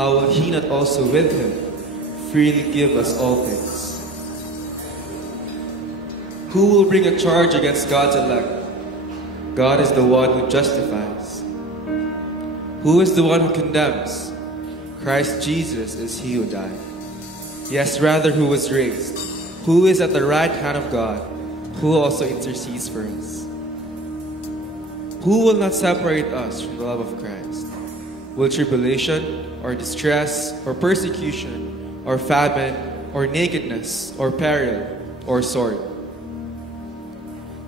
how will he not also with him freely give us all things? Who will bring a charge against God's elect? God is the one who justifies. Who is the one who condemns? Christ Jesus is he who died. Yes, rather who was raised, who is at the right hand of God, who also intercedes for us. Who will not separate us from the love of Christ? Will tribulation, or distress, or persecution, or famine, or nakedness, or peril, or sword?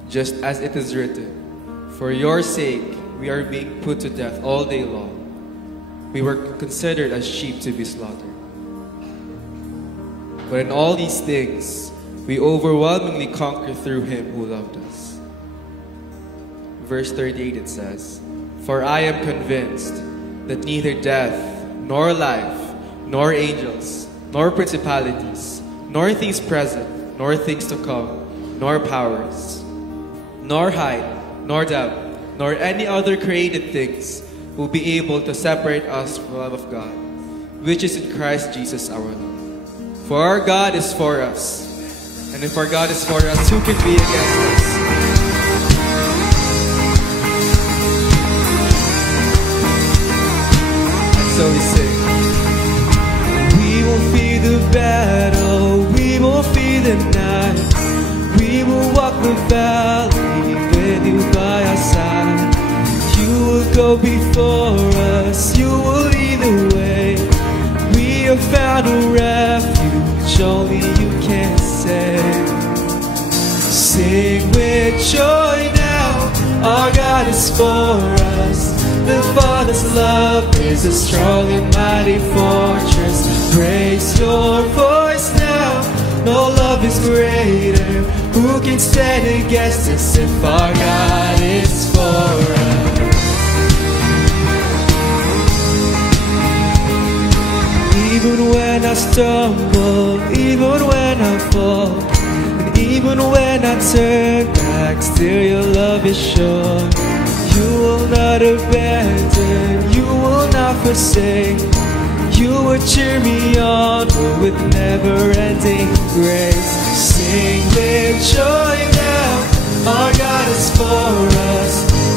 Just as it is written, for your sake we are being put to death all day long. We were considered as sheep to be slaughtered. But in all these things, we overwhelmingly conquer through him who loved us. Verse 38 it says, for I am convinced that neither death, nor life, nor angels, nor principalities, nor things present, nor things to come, nor powers, nor height, nor depth, nor any other created things will be able to separate us from the love of God, which is in Christ Jesus our Lord. For our God is for us, and if our God is for us, who can be against us? And so we sing, we will fear the battle, we will fear the night, we will walk the valley with you by our side. You will go before us, you will lead the way. We have found a refuge, only you can save. Sing with joy now, our God is for us. The Father's love is a strong and mighty fortress. Raise your voice now, no love is greater. Who can stand against us if our God is for us? Even when I stumble, even when I fall, and even when I turn back, still your love is sure. You will not abandon, you will not forsake. You will cheer me on with never-ending grace. Sing with joy now, our God is for us.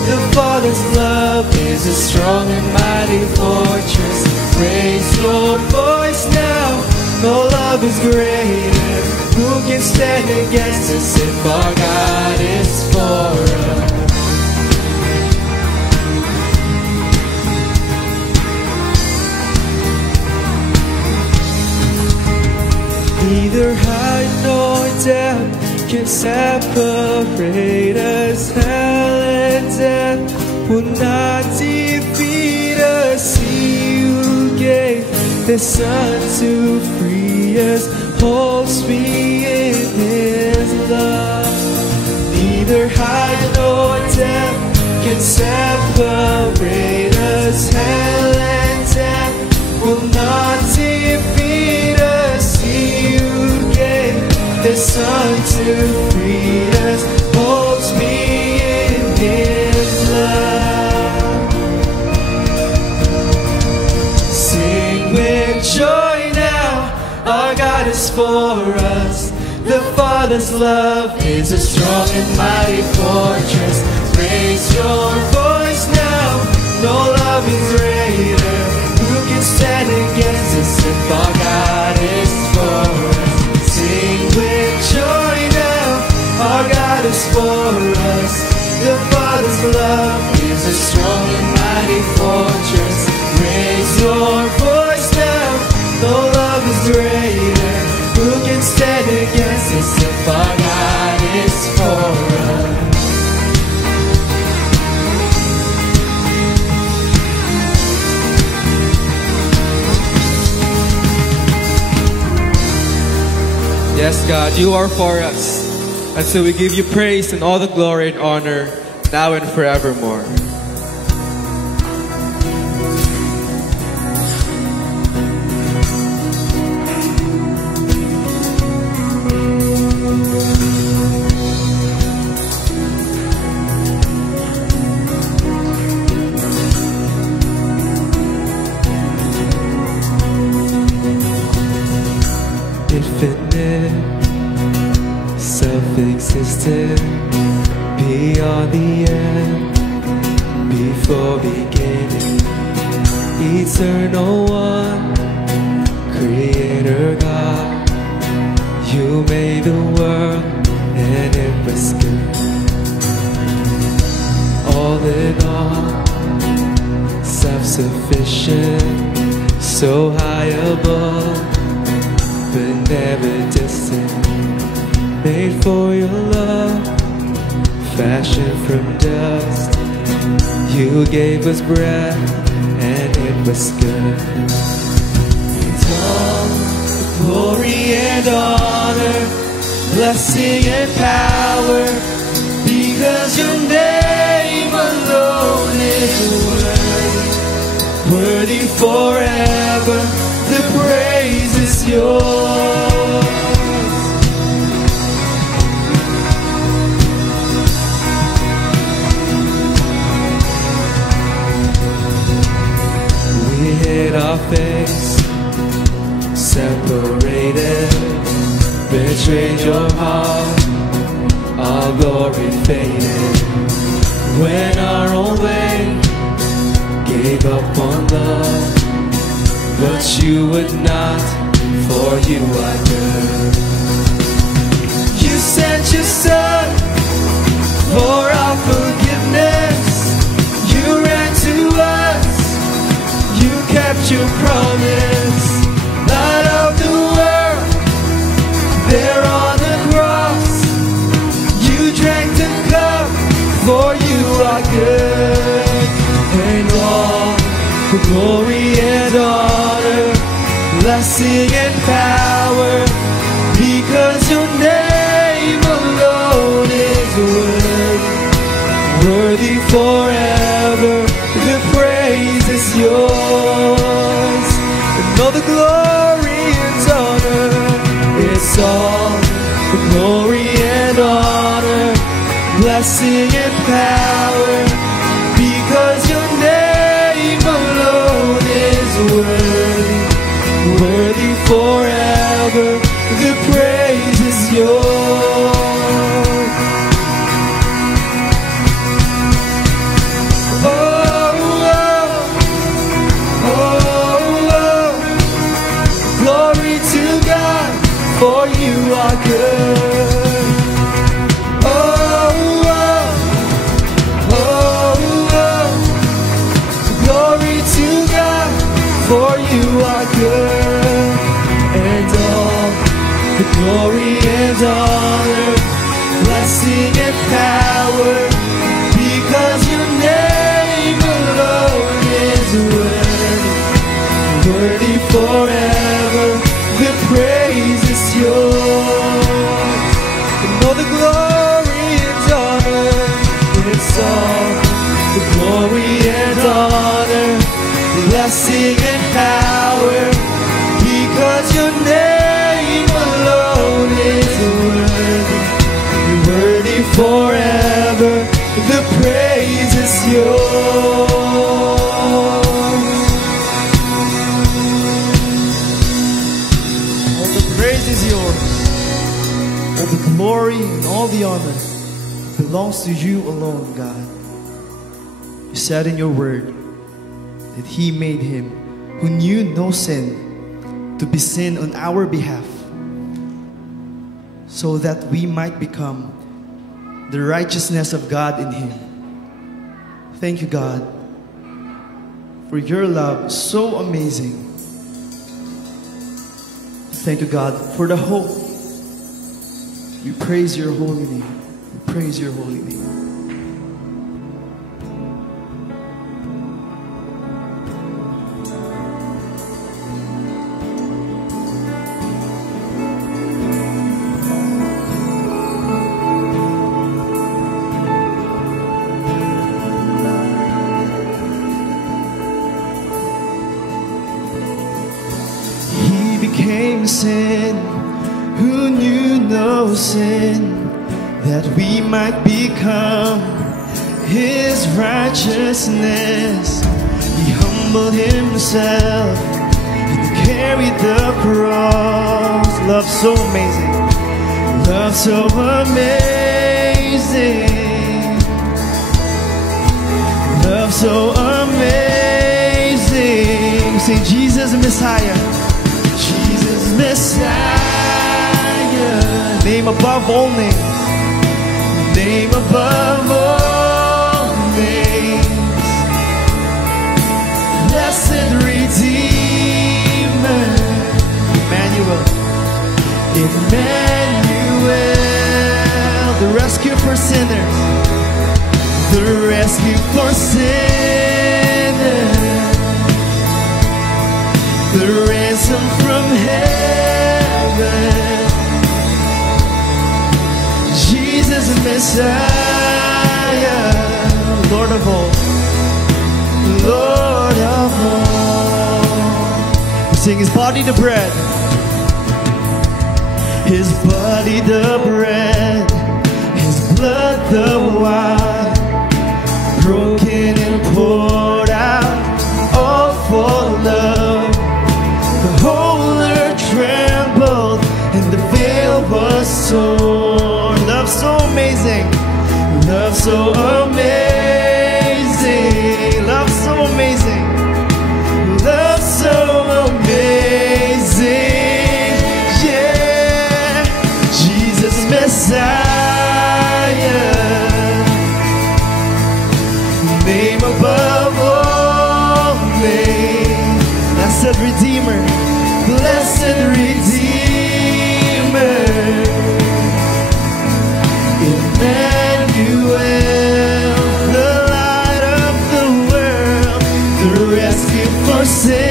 The Father's love is a strong and mighty fortress. Raise your voice now, no love is greater. Who can stand against us if our God is for us? Neither height nor depth can separate us. Hell and death will not defeat us. He who gave the Son to free us holds me in his love. Neither height nor depth can separate us. Hell and death will not defeat us. He who gave the Son to free us holds me in his love. Sing with joy now, our God is for us. The Father's love is a strong and mighty fortress. Raise your voice now, no love is greater. Who can stand against us if our God is for us? Sing with joy now, our God is for us. The Father's love is a strong and mighty fortress. Raise your voice now, no love is greater. Who can stand against us if our God is for us? Yes, God, you are for us. And so we give you praise and all the glory and honor now and forevermore. infinite, self-existent, beyond the end, before beginning, eternal one, Creator God. You made the world and it was good. All in all, self-sufficient, so high above, but never distant. Made for your love, fashioned from dust. You gave us breath and it was good. It's all glory and honor, blessing and power, because your name alone is worthy forever. The praise is yours. We hid our face, separated, betrayed your heart, our glory faded. Went our own way, gave up on love, but you would not, for you are good. You sent your son for our forgiveness. You ran to us, you kept your promise. Light of the world, there on the cross, you drank the cup, for you are good. And all the glory and honor, blessing and power, because your name alone is worthy forever. The praise is yours. And all the glory and honor, it's all the glory and honor, blessing and power, because your name alone is worthy forever. The praise is yours. Oh, oh, oh, oh. Glory to God, for you are good. Oh, oh, oh, oh. Glory to God, for you are good. And all the glory and honor, blessing and power, because your name alone is worthy forever. The praise is yours. And all the glory and honor, it's all the glory and honor, blessing and power, because your name alone is worthy forever. The praise is yours. All the praise is yours. All the glory and all the honor belongs to you alone, God. You said in your word that He made Him who knew no sin to be sin on our behalf, so that we might become the righteousness of God in Him. Thank you, God, for your love so amazing. Thank you, God, for the hope. We praise your holy name. We praise your holy name. Became sin, who knew no sin, that we might become His righteousness. He humbled Himself, carried the cross. Love so amazing. Love so amazing. Love so amazing. Say Jesus Messiah. Jesus Messiah. Name above all names. Name above all names. Blessed Redeemer. Emmanuel. Emmanuel. The rescue for sinners. The rescue for sinners. The ransom from heaven. Jesus Messiah, Lord of all, Lord of all. We sing His body the bread, His body the bread, His blood the wine, broken and poured out, all for love. The whole earth trembled and the veil was torn. Love so amazing. Love so amazing. Love so amazing. Love so amazing. Yeah. Jesus Messiah. Name above all names. Blessed Redeemer. Blessed Redeemer. Emmanuel, the light of the world, the rescue for sinners,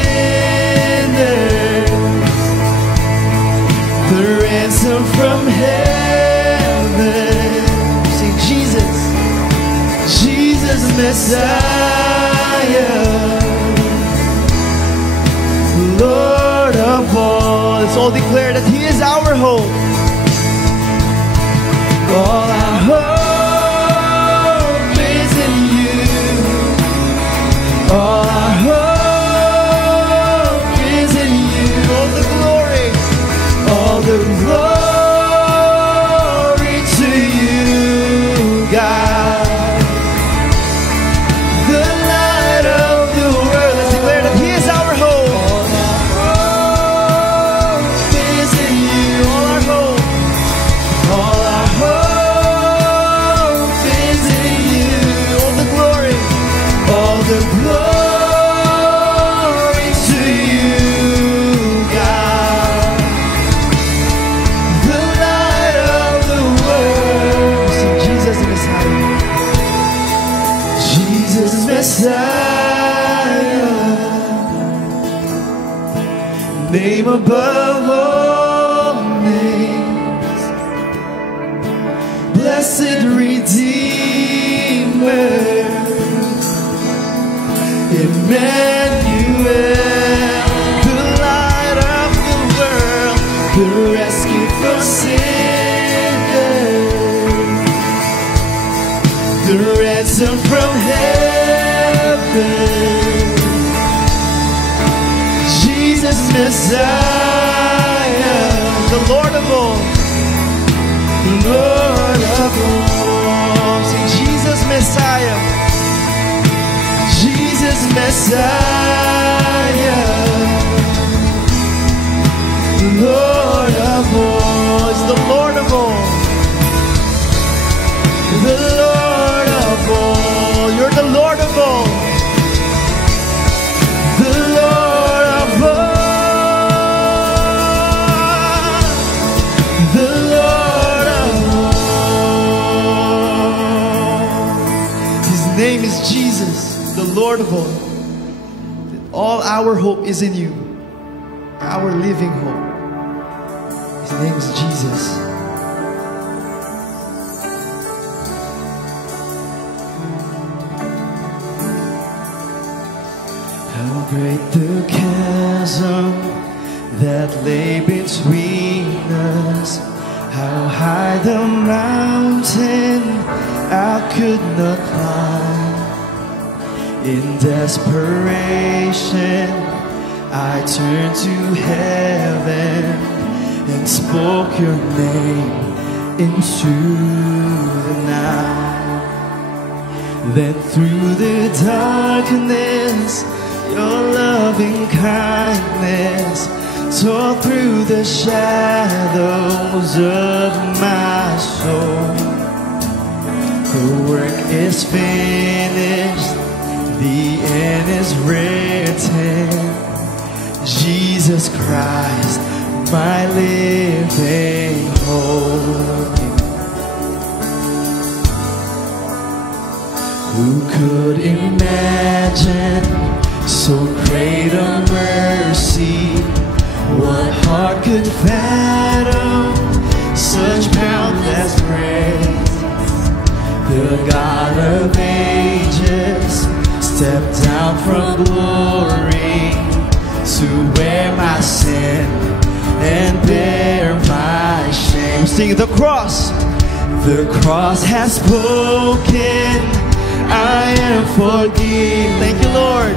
the ransom from heaven. Sing Jesus, Jesus Messiah, Lord of all. Let's all declare that He is our hope. All our hope is in You. All our hope is in You. All the glory to You, God. The light of the world. Let's declare that He is our hope. All our hope is in You. All our hope. All our hope is in You. All the glory to You, God. The light of the world. Sing Jesus Messiah. Jesus Messiah. Name above all names. Blessed Redeemer, Emmanuel, the light of the world, the rescue for sinners, the ransom from heaven, Jesus Messiah, the Lord of all. Lord of all. Sing Jesus Messiah. Jesus Messiah. Lord of all. It's the Lord of all. The Lord of all. You're the Lord of all. The Lord of all. The Lord of all. His name is Jesus, the Lord of all. All our hope is in You, our living hope. His name is Jesus. How great the chasm that lay between us, how high the mountain I could not climb. In desperation I turned to heaven and spoke your name into the night. Then through the darkness, your loving kindness tore through the shadows of my soul. The work is finished, the end is written. Jesus Christ, my living hope. Who could imagine so great a mercy? What heart could fathom such boundless grace? The God of ages stepped down from glory to wear my sin and bear my shame. Sing the cross. The cross has spoken. I am forgiven. Thank you, Lord.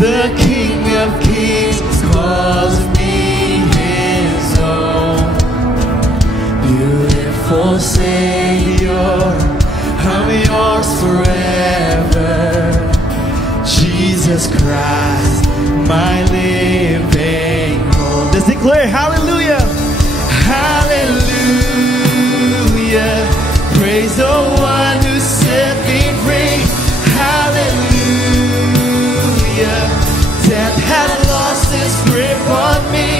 The King of Kings calls me his own. Beautiful Savior, I'm yours forever. Jesus Christ, my living hope. Let's declare hallelujah. Hallelujah. Praise the one who set me free. Hallelujah. Death has lost its grip on me.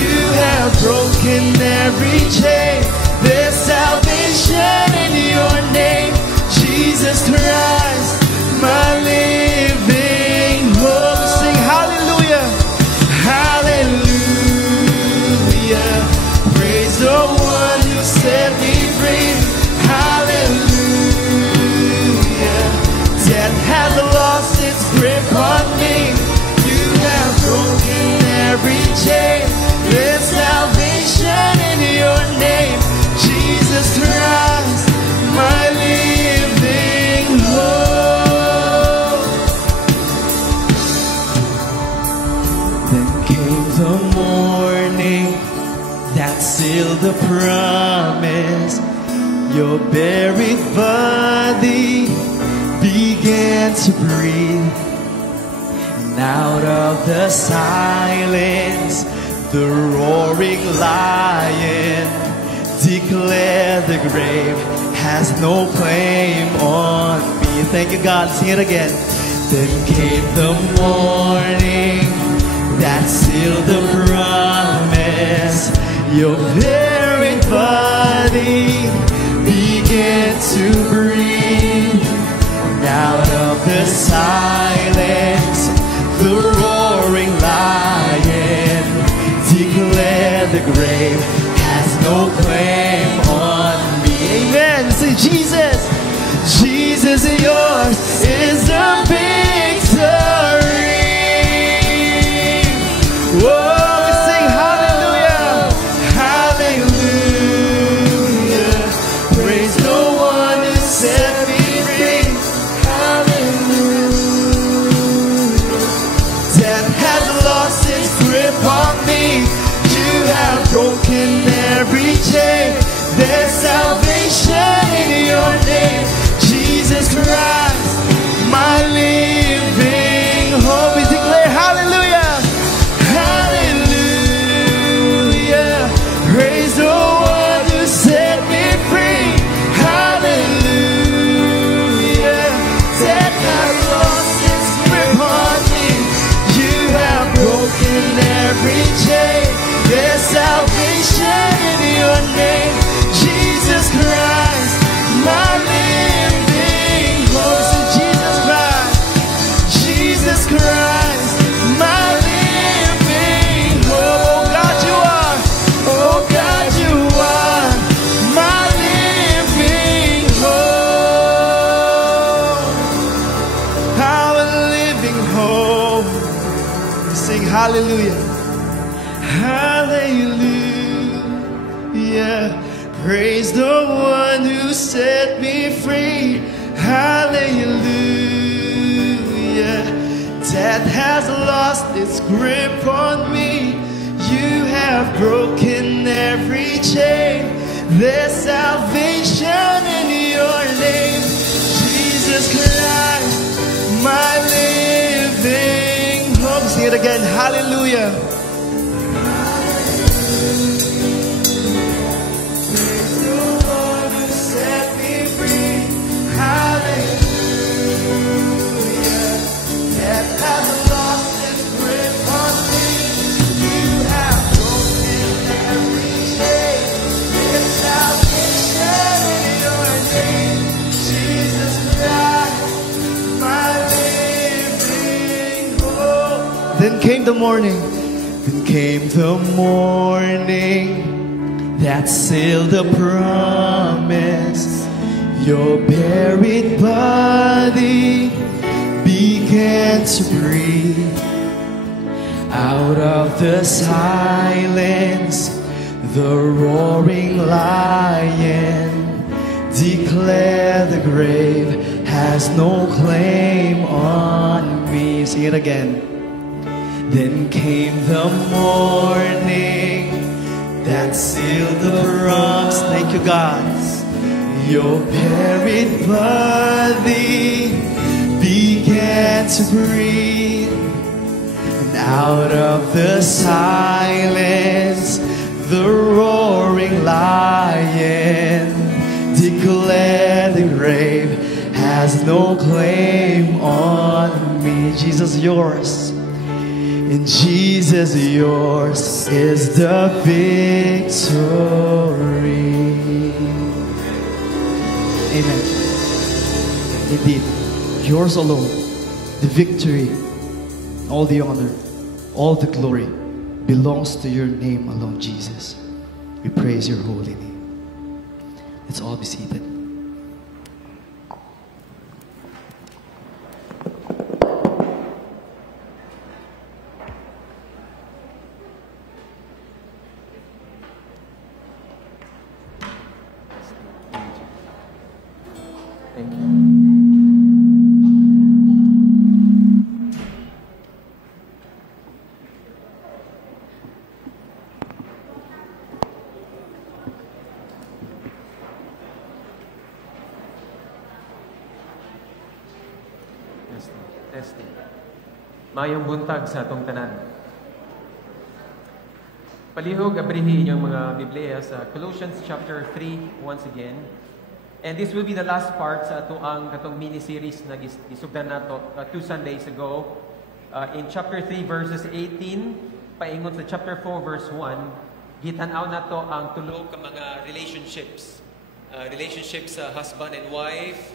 You have broken every chain. There's salvation in your name, Jesus Christ, my living hope. Sing hallelujah. Hallelujah. Praise the one who set me free. Hallelujah. Death has lost its grip on me. You have broken every chain. There's salvation in your name, Jesus Christ, my living hope. Then came the morning that sealed the promise. Your buried body began to breathe, and out of the silence, the roaring lion declared the grave has no claim on me. Thank you, God. Sing it again. Then came the morning that sealed the promise. Your buried body began to breathe, and out of the silence, the roaring lion declared the grave has no claim on me. Amen. Say Jesus, Jesus, yours is the victory. Whoa. Broken every chain. There's salvation in your name, Jesus Christ, my living hope. We declare hallelujah. Hallelujah. Praise the one who set me free. Hallelujah. Death has lost its grip on me. You have broken every chain. There's salvation in your name, Jesus Christ, my living hope. Jesus Christ, Jesus Christ, my living hope. Oh God, you are. Oh God, you are my living hope. Our living hope. Sing hallelujah. Hallelujah. Praise the one who set me free. Hallelujah. Death has lost its grip on me. You have broken every chain. There's salvation in your name, Jesus Christ, my living hope. Sing it again, hallelujah. Praise the Lord who set me free, hallelujah. Death has lost its grip on me. You have broken every chain. There's salvation in your name, Jesus Christ, my living hope. Then came the morning. Then came the morning that sealed the promise. Your buried body began to breathe. Out of the silence, the roaring lion declared the grave has no claim on me. Sing it again. Then came the morning that sealed the promise. Thank you, God. Your buried body began to breathe, and out of the silence, the roaring lion declared the grave has no claim on me. Jesus, yours. And Jesus, yours is the victory. Amen. Indeed, yours alone, the victory, all the honor, all the glory belongs to your name alone, Jesus. We praise your holy name. Let's all be seated. Thank you. Testing. Mayong buntag sa atong tanan. Palihog abrihi inyong mga Biblia sa Colossians chapter 3 once again. And this will be the last part sa atoang katong mini-series na gisugdan nato 2 Sundays ago. In chapter 3 verses 18, paingon sa chapter 4 verse 1, gitan-aw nato ang tulo ka mga relationships. Relationships sa husband and wife,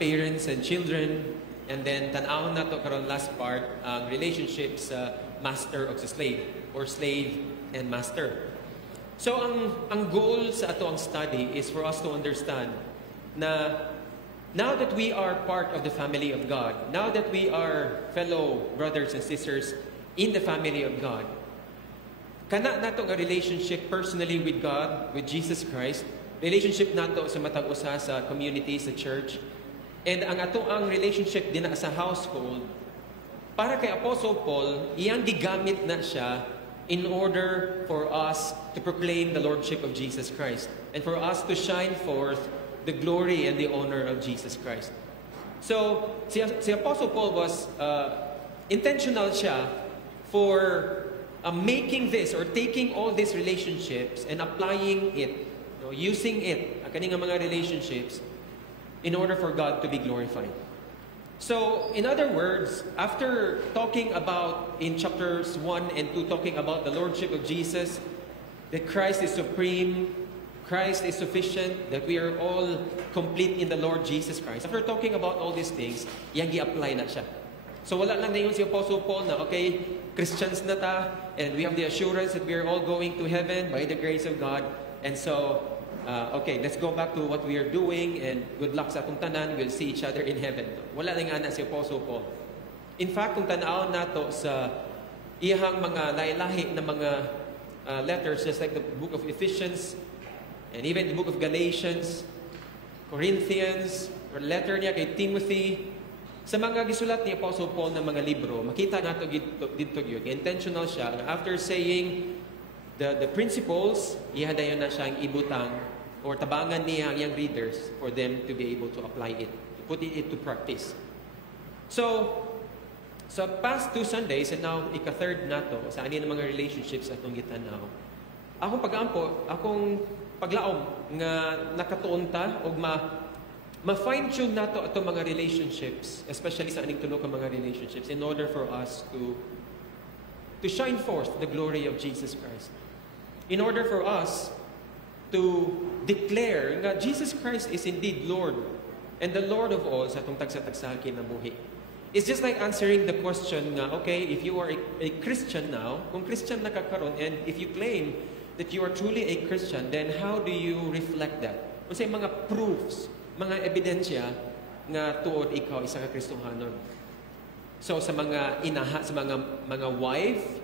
parents and children, and then tan-aw nato karon last part ang relationships sa master o sa slave, or slave and master. So ang goal sa ato ang study is for us to understand na now that we are part of the family of God, now that we are fellow brothers and sisters in the family of God, kana nato nga relationship personally with God, with Jesus Christ, relationship nato sa matag usa sa community, sa church, and ang ato ang relationship din sa household, para kay Apostle Paul, iyang gigamit na siya in order for us to proclaim the Lordship of Jesus Christ and for us to shine forth the glory and the honor of Jesus Christ. So, si Apostle Paul was intentional siya for making this or taking all these relationships and applying it, using it, ang kaning mga relationships, in order for God to be glorified. So, in other words, after talking about, in chapters 1 and 2, talking about the Lordship of Jesus, that Christ is supreme, Christ is sufficient, that we are all complete in the Lord Jesus Christ. After talking about all these things, yang gi-apply na siya. So, wala lang na yun si Apostle Paul na, okay, Christians na ta, and we have the assurance that we are all going to heaven by the grace of God. And so, okay, let's go back to what we are doing, and good luck sa atong tanan, we'll see each other in heaven. Wala lang ana si Apostle Paul. In fact, kung tanaw nato sa iyang mga lahi-lahi na mga letters, just like the book of Ephesians, and even the book of Galatians, Corinthians, or letter niya kay Timothy, Sa mga gisulat ni Apostle Paul ng mga libro, makita nato dito yun. Intentional siya. After saying the principles, ihadayon na siyang ibutang or tabangan niya ang young readers for them to be able to apply it, to put it into practice. So, sa past 2 Sundays, and now ika-third na to, sa anin ng mga relationships atong gitanaw, akong pag-ampo, akong paglaom nga nakatuon ta o ma-fine-tune nato atong mga relationships, especially sa aning tulo ka mga relationships, in order for us to shine forth the glory of Jesus Christ. In order for us to declare nga Jesus Christ is indeed Lord and the Lord of all sa atong tagsa-tagsa kinabuhi. It's just like answering the question nga, okay, if you are a Christian now, kung Christian na ka karon, and if you claim that you are truly a Christian, then how do you reflect that? Unsay mga proofs, mga ebidensya nga tuod ikaw isa ka Kristohanon. So sa mga inaha, sa mga wife,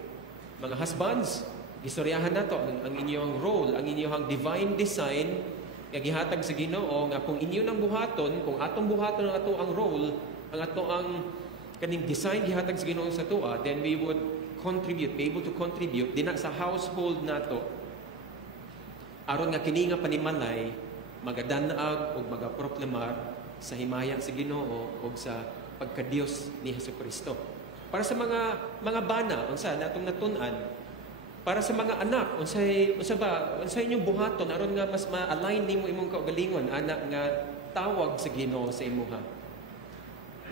mga husbands, istoryahan nato ang inyong role, ang inyong divine design nga gihatag sa Ginoo nga kung inyo nang buhaton, kung atong buhaton ang ato ang role, ang ato ang kaning design gihatag sa Ginoo sa tuwa, then we would contribute, be able to contribute dinha sa household nato. Aron nga kini nga panimalay magadanaag o magaproklamar sa himaya sa Ginoo o sa pagkadiyos ni Hesukristo. Para sa mga bana, unsa natong natun-an, para sa mga anak, unsay inyong buhaton aron nga mas ma-align nimo imong kaugalingon anak nga tawag sa Ginoo sa imuha.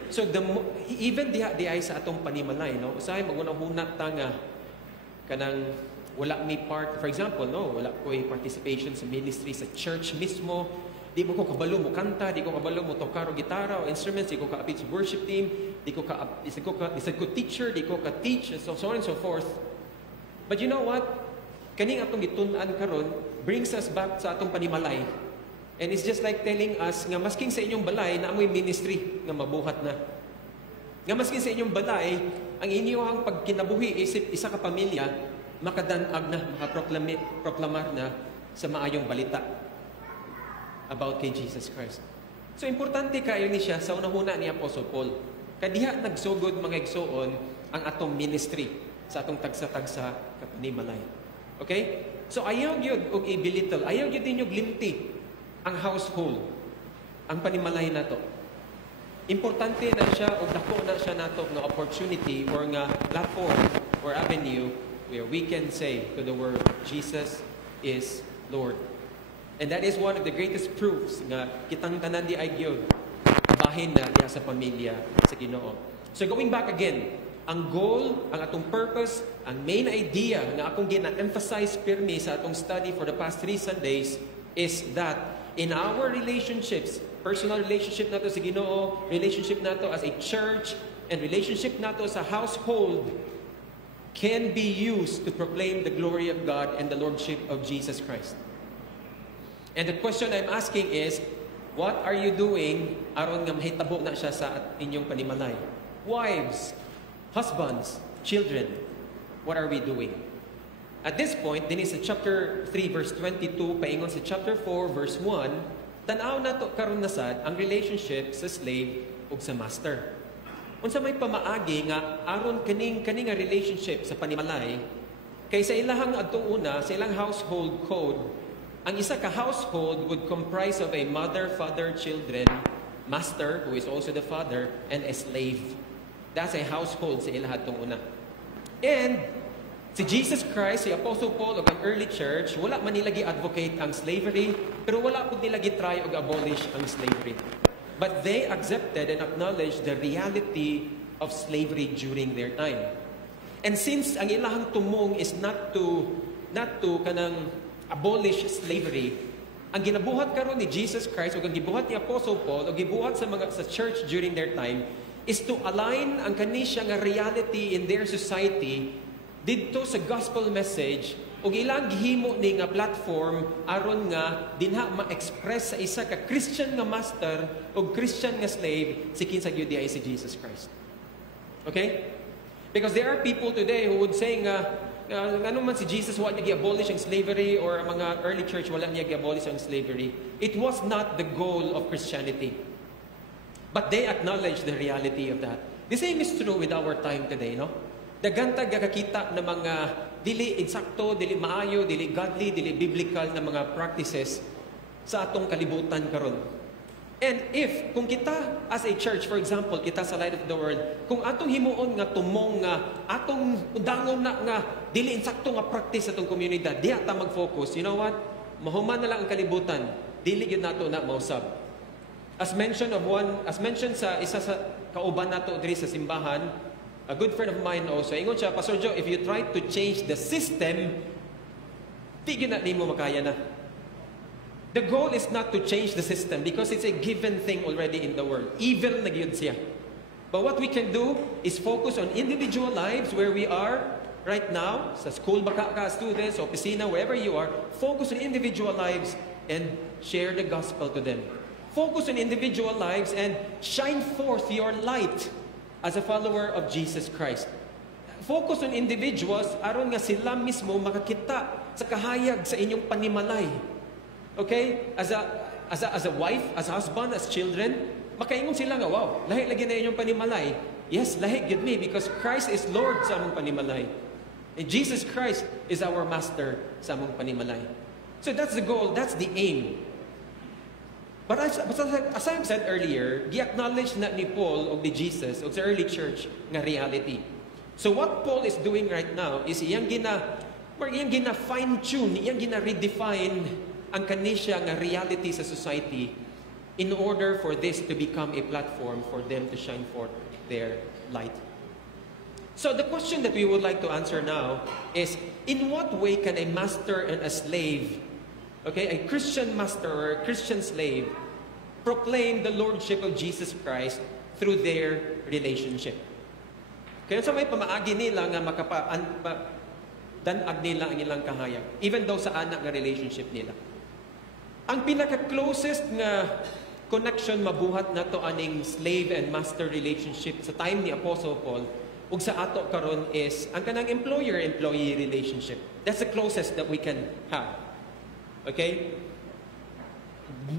So even diha sa atong panimalay, no, usahay magunahuna ta nga kanang wala mi part, for example, no, wala ko participation sa ministry sa church mismo. Di mo ko kabalo mo kanta, di ko kabalo mo tokar o gitara o instruments, di ko ka-apit sa worship team, di ko teacher, di ko ka-teach, and so on and so forth. But you know what? Kaning atong gitun-an karon brings us back sa atong panimalay. And it's just like telling us nga masking sa inyong balay na amoy ministry nga mabuhat na. Nga masking sa inyong balay, ang inyong pagkinabuhi isa ka pamilya, makadanag na, makaproklamar na sa maayong balita about kay Jesus Christ. So, importante kayo ni siya sa unahuna ni Apostle Paul. Kadiha nagsugod mga igsoon ang atong ministry sa atong tagsa-tagsa kapanimalay. Okay? So, ayaw yun og i-belittle. Ayaw yun din yung glimti ang household, ang panimalay na to. Importante na siya o dako na siya nato ng opportunity or nga platform or avenue where we can say to the world, Jesus is Lord. And that is one of the greatest proofs nga kitang tanan di ay gyud bahin na diya sa pamilya sa Ginoo. So going back again, ang goal, ang atong purpose, ang main idea nga akong gina-emphasize pirmi sa atong study for the past 3 Sundays is that in our relationships, personal relationship nato sa Ginoo, relationship nato as a church, and relationship nato sa household, can be used to proclaim the glory of God and the Lordship of Jesus Christ. And the question I'm asking is, what are you doing aron nga mahitabo na siya sa inyong panimalay? Wives, husbands, children, what are we doing? At this point, din sa chapter 3 verse 22 paingon sa chapter 4 verse 1, tanaw na to karon na sad ang relationship sa slave ug sa master. Unsa may pamaagi nga aron kaning nga relationship sa panimalay kay sa ilahang adtong una sa ilang household code, ang isa ka household would comprise of a mother, father, children, master who is also the father, and a slave. That's a household sa ilaha adtong una. And si Jesus Christ, si Apostle Paul ug ang early church, wala man nila gi-advocate ang slavery, pero wala pud nila gi-try og abolish ang slavery. But they accepted and acknowledged the reality of slavery during their time. And since ang ilahang tumong is not to kanang abolish slavery, ang ginabuhat karon ni Jesus Christ o ang gibuhat ni Apostle Paul o gibuhat sa church during their time is to align ang kanisya nga reality in their society didto sa gospel message ug ilang gihimo ni nga platform aron nga dinha ma-express sa isa ka Christian nga master ug Christian nga slave si kinsa gyud ay si Jesus Christ. Okay? Because there are people today who would say nga ano man si Jesus wala niya gi-abolish ang slavery or mga early church wala niya gi-abolish ang slavery. It was not the goal of Christianity. But they acknowledge the reality of that. The same is true with our time today, no? Dagantag kakakita ng mga dili insakto, dili maayo, dili godly, dili biblical na mga practices sa atong kalibutan karon. And if, kung kita as a church, for example, kita sa Light of the World, kung atong himuon nga tumong nga, atong udangon na nga, dili insakto nga practice sa atong komunidad, di ata mag-focus, you know what? Mahuman na lang ang kalibutan, dili gyud nato na mausab. As mentioned sa isa sa kauban nato diri sa simbahan, a good friend of mine also, ingon siya, Pastor Joe, if you try to change the system, di gyud na nimo makaya na. The goal is not to change the system because it's a given thing already in the world. Evil na gyud siya. But what we can do is focus on individual lives where we are right now, sa school baka ka, students, opisina, wherever you are, focus on individual lives and share the gospel to them. Focus on individual lives and shine forth your light as a follower of Jesus Christ. Focus on individuals aron nga sila mismo makakita sa kahayag sa inyong panimalay. Okay? As a wife, as a husband, as children, makaingon sila nga, wow, lahi lagi na inyong panimalay. Yes, lahi gyud me because Christ is Lord sa among panimalay. And Jesus Christ is our master sa among panimalay. So that's the goal, that's the aim. But as I said earlier, gi-acknowledge na ni Paul o ni Jesus o sa early church nga reality. So what Paul is doing right now is iyang gina fine-tune, iyang gina redefine ang kanisya nga reality sa society in order for this to become a platform for them to shine forth their light. So the question that we would like to answer now is, in what way can a master and a slave, okay, a Christian master or a Christian slave, proclaim the lordship of Jesus Christ through their relationship? Kaya sa may pamaagi nila nga danag nila ang ilang kahayag, even though sa anak nga relationship nila. Ang pinaka-closest nga connection mabuhat na to aning slave and master relationship sa time ni Apostle Paul ug sa ato karon is ang kanang employer-employee relationship. That's the closest that we can have. Okay?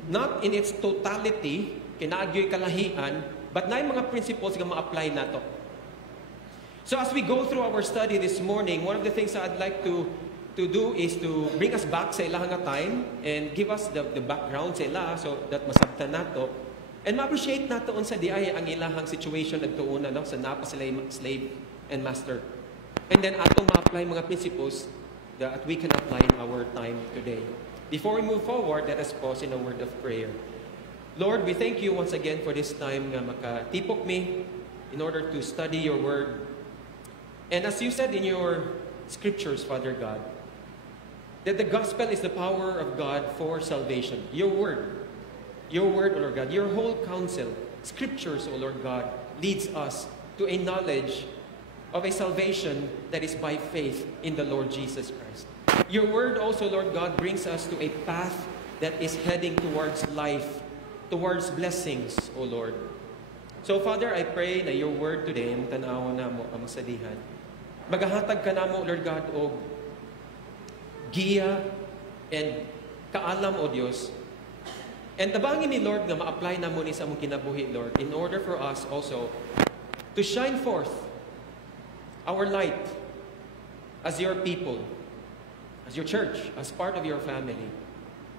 Not in its totality, kinaagyo'y kalahian, but na yung mga principles nga ma-apply na to. So as we go through our study this morning, one of the things I'd like to do is to bring us back sa ilang nga time and give us the background sa ila so that masabtan nato and ma-appreciate nato unsa di ay ang ilahang situation at tuuna no sa napa sila slave and master. And then atong ma-apply mga principles that we can apply in our time today. Before we move forward, let us pause in a word of prayer. Lord, we thank you once again for this time nga makatipok me in order to study your word. And as you said in your scriptures, Father God, that the gospel is the power of God for salvation. Your word, O Lord God, your whole counsel, scriptures, O Lord God, leads us to a knowledge of a salvation that is by faith in the Lord Jesus Christ. Your word also, Lord God, brings us to a path that is heading towards life, towards blessings, O Lord. So, Father, I pray na your word today, ang tanawa na mo, ang sadihan, magahatag ka na mo, Lord God, o giya and kaalam, O Diyos. And tabangin ni Lord nga ma-apply na mo ni sa mong kinabuhi, Lord, in order for us also to shine forth our light as your people, as your church, as part of your family.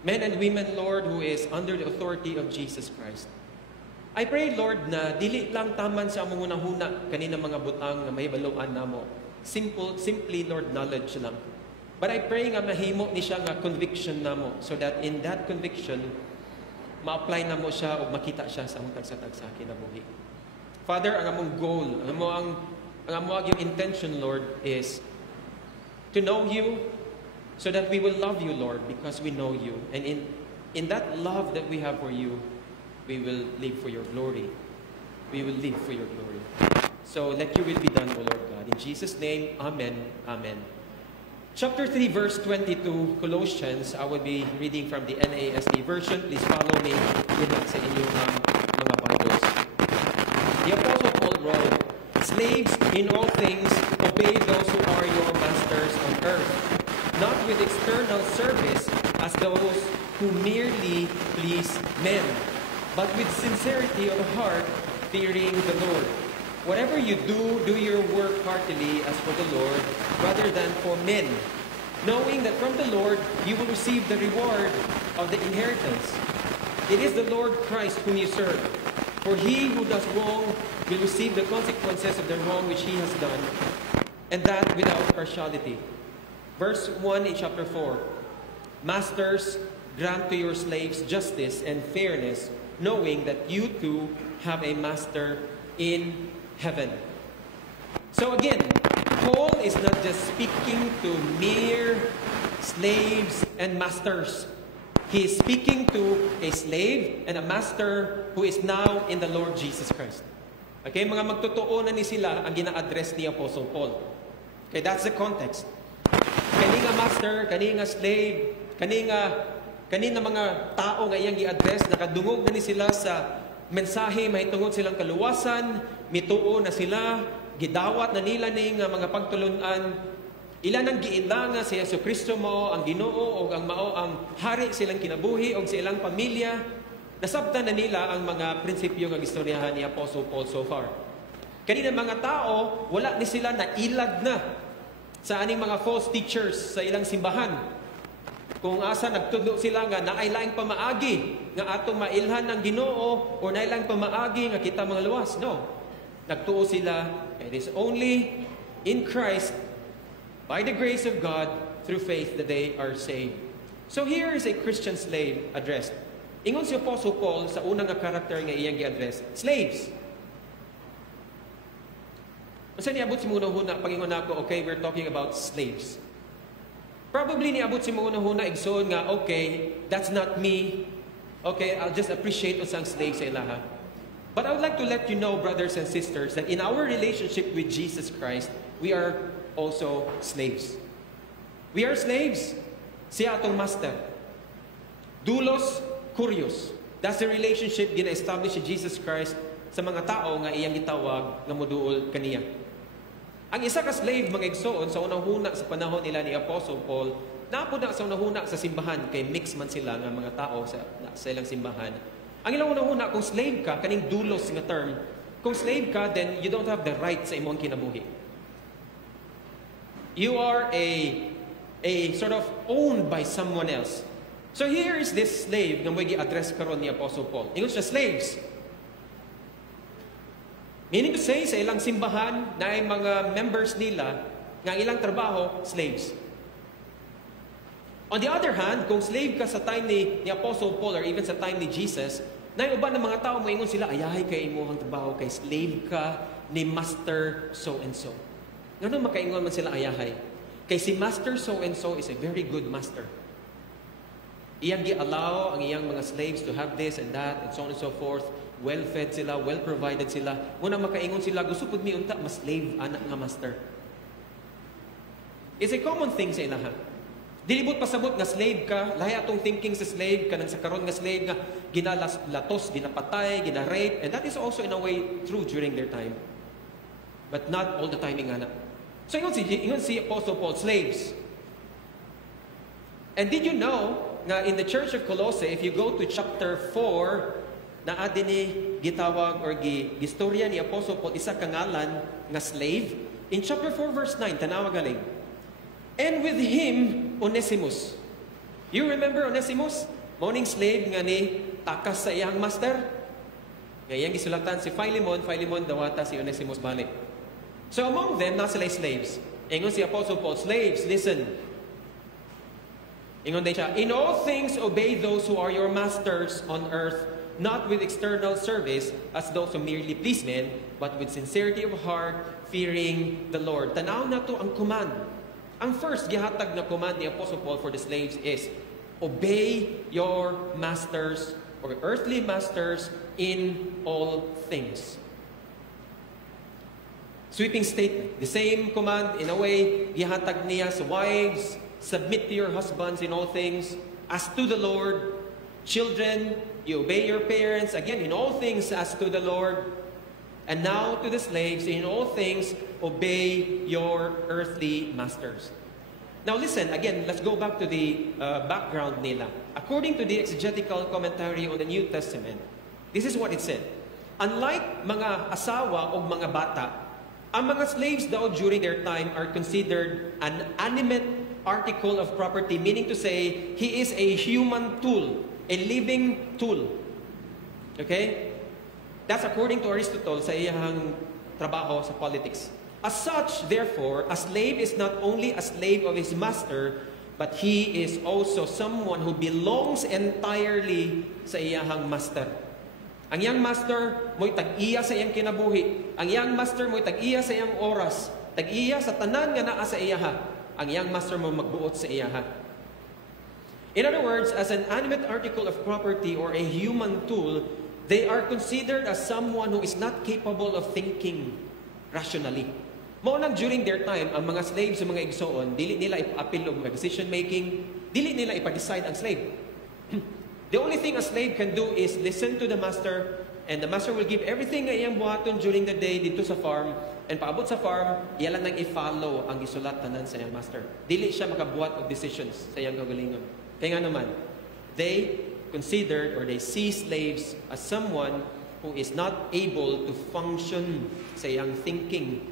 Men and women, Lord, who is under the authority of Jesus Christ. I pray, Lord, na dili lang taman sa among hunahuna kanina mga butang na may baluan namo. Simply, Lord, knowledge lang. But I pray nga mahimo ni siya nga conviction namo so that in that conviction, ma-apply na mo siya o makita siya sa among tagsa-tagsa kinabuhi. Father, ang among goal, ang among intention, Lord, is to know you so that we will love you, Lord, because we know you. And in that love that we have for you, we will live for your glory. We will live for your glory. So let your will be done, O Lord God. In Jesus' name, amen. Amen. Chapter 3, verse 22, Colossians. I will be reading from the NASB version. Please follow me sa inyong mga Bibles. The Apostle Paul wrote, "Slaves, in all things, obey those who are your masters on earth, not with external service as those who merely please men, but with sincerity of heart, fearing the Lord. Whatever you do, do your work heartily as for the Lord, rather than for men, knowing that from the Lord you will receive the reward of the inheritance. It is the Lord Christ whom you serve. For he who does wrong will receive the consequences of the wrong which he has done, and that without partiality. Verse 1 in chapter 4. Masters, grant to your slaves justice and fairness, knowing that you too have a master in heaven. So again, Paul is not just speaking to mere slaves and masters. He is speaking to a slave and a master who is now in the Lord Jesus Christ. Okay, mga magtutuunan ni sila ang gina-address ni Apostle Paul. Okay, that's the context. Kani nga master, kani nga slave, kani nga mga tao nga iyang gi-address, nakadungog na ni sila sa mensahe, mahitungod silang kaluwasan, mituo na sila, gidawat na nila ni nga mga pagtulunan, ilan ang giinlanga si Yesu Kristo mo, ang Ginoo, o ang mao ang hari silang kinabuhi, o sa ilang pamilya, nasabtan na nila ang mga prinsipyo nga istoryahan ni Apostle Paul so far. Kanina mga tao, wala ni sila na ilag na sa aning mga false teachers sa ilang simbahan. Kung asa nagtudlo sila nga naailaing pamaagi nga atong mailhan ng Ginoo o naailaing pamaagi nga kita mga luwas. No. Nagtuo sila, it is only in Christ, by the grace of God, through faith that they are saved. So here is a Christian slave addressed. Ingon si Apostle Paul sa unang nga karakter nga iyang gi-address, slaves. Kasi niabot si muna huna, pag-ingon ako, okay, we're talking about slaves. Probably niabot si muna huna, igsoon nga, okay, that's not me. Okay, I'll just appreciate usang slave sa ilaha. But I would like to let you know, brothers and sisters, that in our relationship with Jesus Christ, we are also slaves. We are slaves. Siya atong master. Doulos Kurios. That's the relationship gina-establish si Jesus Christ sa mga tao nga iyang gitawag nga moduol kaniya. Ang isa ka slave, mga igsoon, sa unang huna sa panahon nila ni Apostle Paul, napo na sa unang huna sa simbahan, kay mix man sila nga mga tao sa ilang simbahan. Ang ilang unang huna, kung slave ka, kaning doulos nga term, kung slave ka, then you don't have the right sa imong kinabuhi. You are a sort of owned by someone else. So here is this slave nga mo gi-address karon ni Apostle Paul. Ingon siya, slaves. Meaning to say, sa ilang simbahan na ay mga members nila nga ilang trabaho, slaves. On the other hand, kung slave ka sa time ni Apostle Paul or even sa time ni Jesus, na yung uban ng mga tao, maingon sila, ayahay kay imo ang trabaho, kay slave ka ni Master so-and-so. Ganun makaingon man sila ayahay. Kay si Master so-and-so is a very good master. Iyang gi-allow ang iyang mga slaves to have this and that and so on and so forth. Well-fed sila, well-provided sila. Muna makaingon sila, gusto pud mi unta, mas slave, anak nga master. It's a common thing sa ilaha. Dilibot pasabot nga slave ka, lahi atong thinking sa slave, kanang sa karon nga slave nga ginalatos, ginapatay, gina-rape, and that is also in a way true during their time. But not all the time ingana. So ingon si Apostle Paul, slaves. And did you know nga in the Church of Colossae, if you go to chapter 4, na adi ni gitawag or gistorya ni Apostle Paul, isa kangalan nga slave. In chapter 4 verse 9, tanawag galing. And with him, Onesimus. You remember Onesimus? Morning slave nga ni takas sa iyang master. Ngayang gisulatan si Philemon, dawata si Onesimus balik. So among them, na sila slaves. Ingon si Apostle Paul, slaves, listen. Ingon din siya, in all things obey those who are your masters on earth, not with external service as those who merely please men, but with sincerity of heart, fearing the Lord. Tanaw na to ang command. Ang first gihatag na command ni Apostle Paul for the slaves is, obey your masters or earthly masters in all things. Sweeping statement. The same command, in a way, gihatag niya sa wives, submit to your husbands in all things, as to the Lord. Children, you obey your parents, again, in all things as to the Lord. And now to the slaves, in all things, obey your earthly masters. Now listen, again, let's go back to the background nila. According to the exegetical commentary on the New Testament, This is what it said. Unlike mga asawa o mga bata, ang mga slaves daw during their time are considered an animate article of property, meaning to say, he is a human tool, a living tool. Okay? That's according to Aristotle sa iyang trabaho sa politics. As such, therefore, a slave is not only a slave of his master, but he is also someone who belongs entirely sa iyang master. Ang iyang master mo'y tag-iya sa iyang kinabuhi. Ang iyang master mo'y tag-iya sa iyang oras. Tag-iya sa tanan nga naa sa iyaha. Ang iyang master mo magbuot sa iyaha. In other words, as an animate article of property or a human tool, they are considered as someone who is not capable of thinking rationally. Maunang during their time, ang mga slaves sa mga igsoon, dili nila ipa-appeal og mga decision making, dili nila ipa-decide ang slave. The only thing a slave can do is listen to the master, and the master will give everything nga iyang buhaton during the day dito sa farm, and paabot sa farm, iya lang nang i-follow ang gisulat tanan sa iyang master. Dili siya makabuhat og decisions sa iyang kagalingon. Kaya nga naman, they considered or they see slaves as someone who is not able to function sa iyang thinking.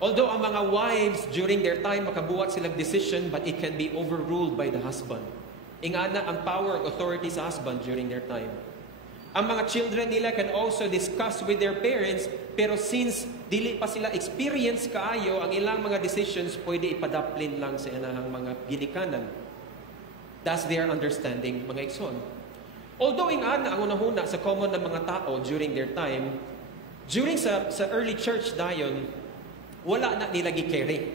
Although ang mga wives during their time makabuhat silang decision, but it can be overruled by the husband. Ingana ang power and authority sa husband during their time. Ang mga children nila can also discuss with their parents, pero since dili pa sila experience kaayo, ang ilang mga decisions pwede ipadaplin lang sa ilang mga ginikanan. That's their understanding, mga igsoon. Although ingana ang unahuna sa common ng mga tao during their time, during sa early church dayon, wala na nila gi-carry.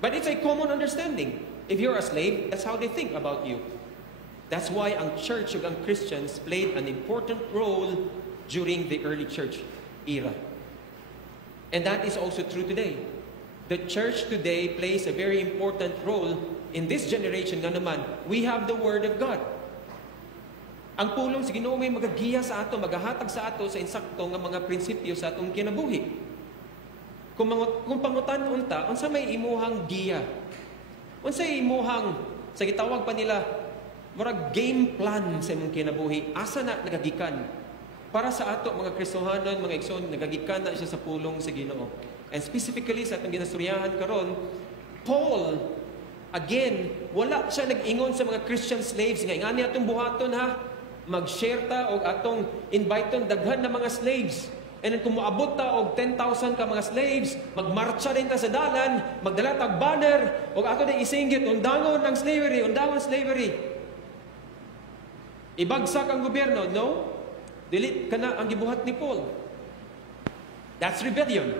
But it's a common understanding. If you're a slave, that's how they think about you. That's why ang church ug ang Christians played an important role during the early church era. And that is also true today. The church today plays a very important role in this generation nga naman. We have the Word of God. Ang pulong sa Ginoo may magagiya sa ato, magahatag sa ato sa insakto nga mga prinsipyo sa atong kinabuhi. Kung pangutan unta, unsa may imuhang giya? Unsa imuhang sa gitawag pa nila murag game plan sa imong kinabuhi? Asa na nagagikan? Para sa ato mga Kristohanon, mga igsoon, nagagikan na siya sa pulong sa Ginoo. And specifically sa atong ginasturyahan karon, Paul again, wala siya nag-ingon sa mga Christian slaves nga ingani atong buhaton ha, mag-share ta og atong inviteon daghan na mga slaves. And then kung moabot ta og 10,000 ka mga slaves, magmarcha din ta sa dalan, magdala tag banner, og ato din isinggit, undangon ang slavery, undangon slavery. Ibagsak ang gobyerno, no? Dili kana ang gibuhat ni Paul. That's rebellion.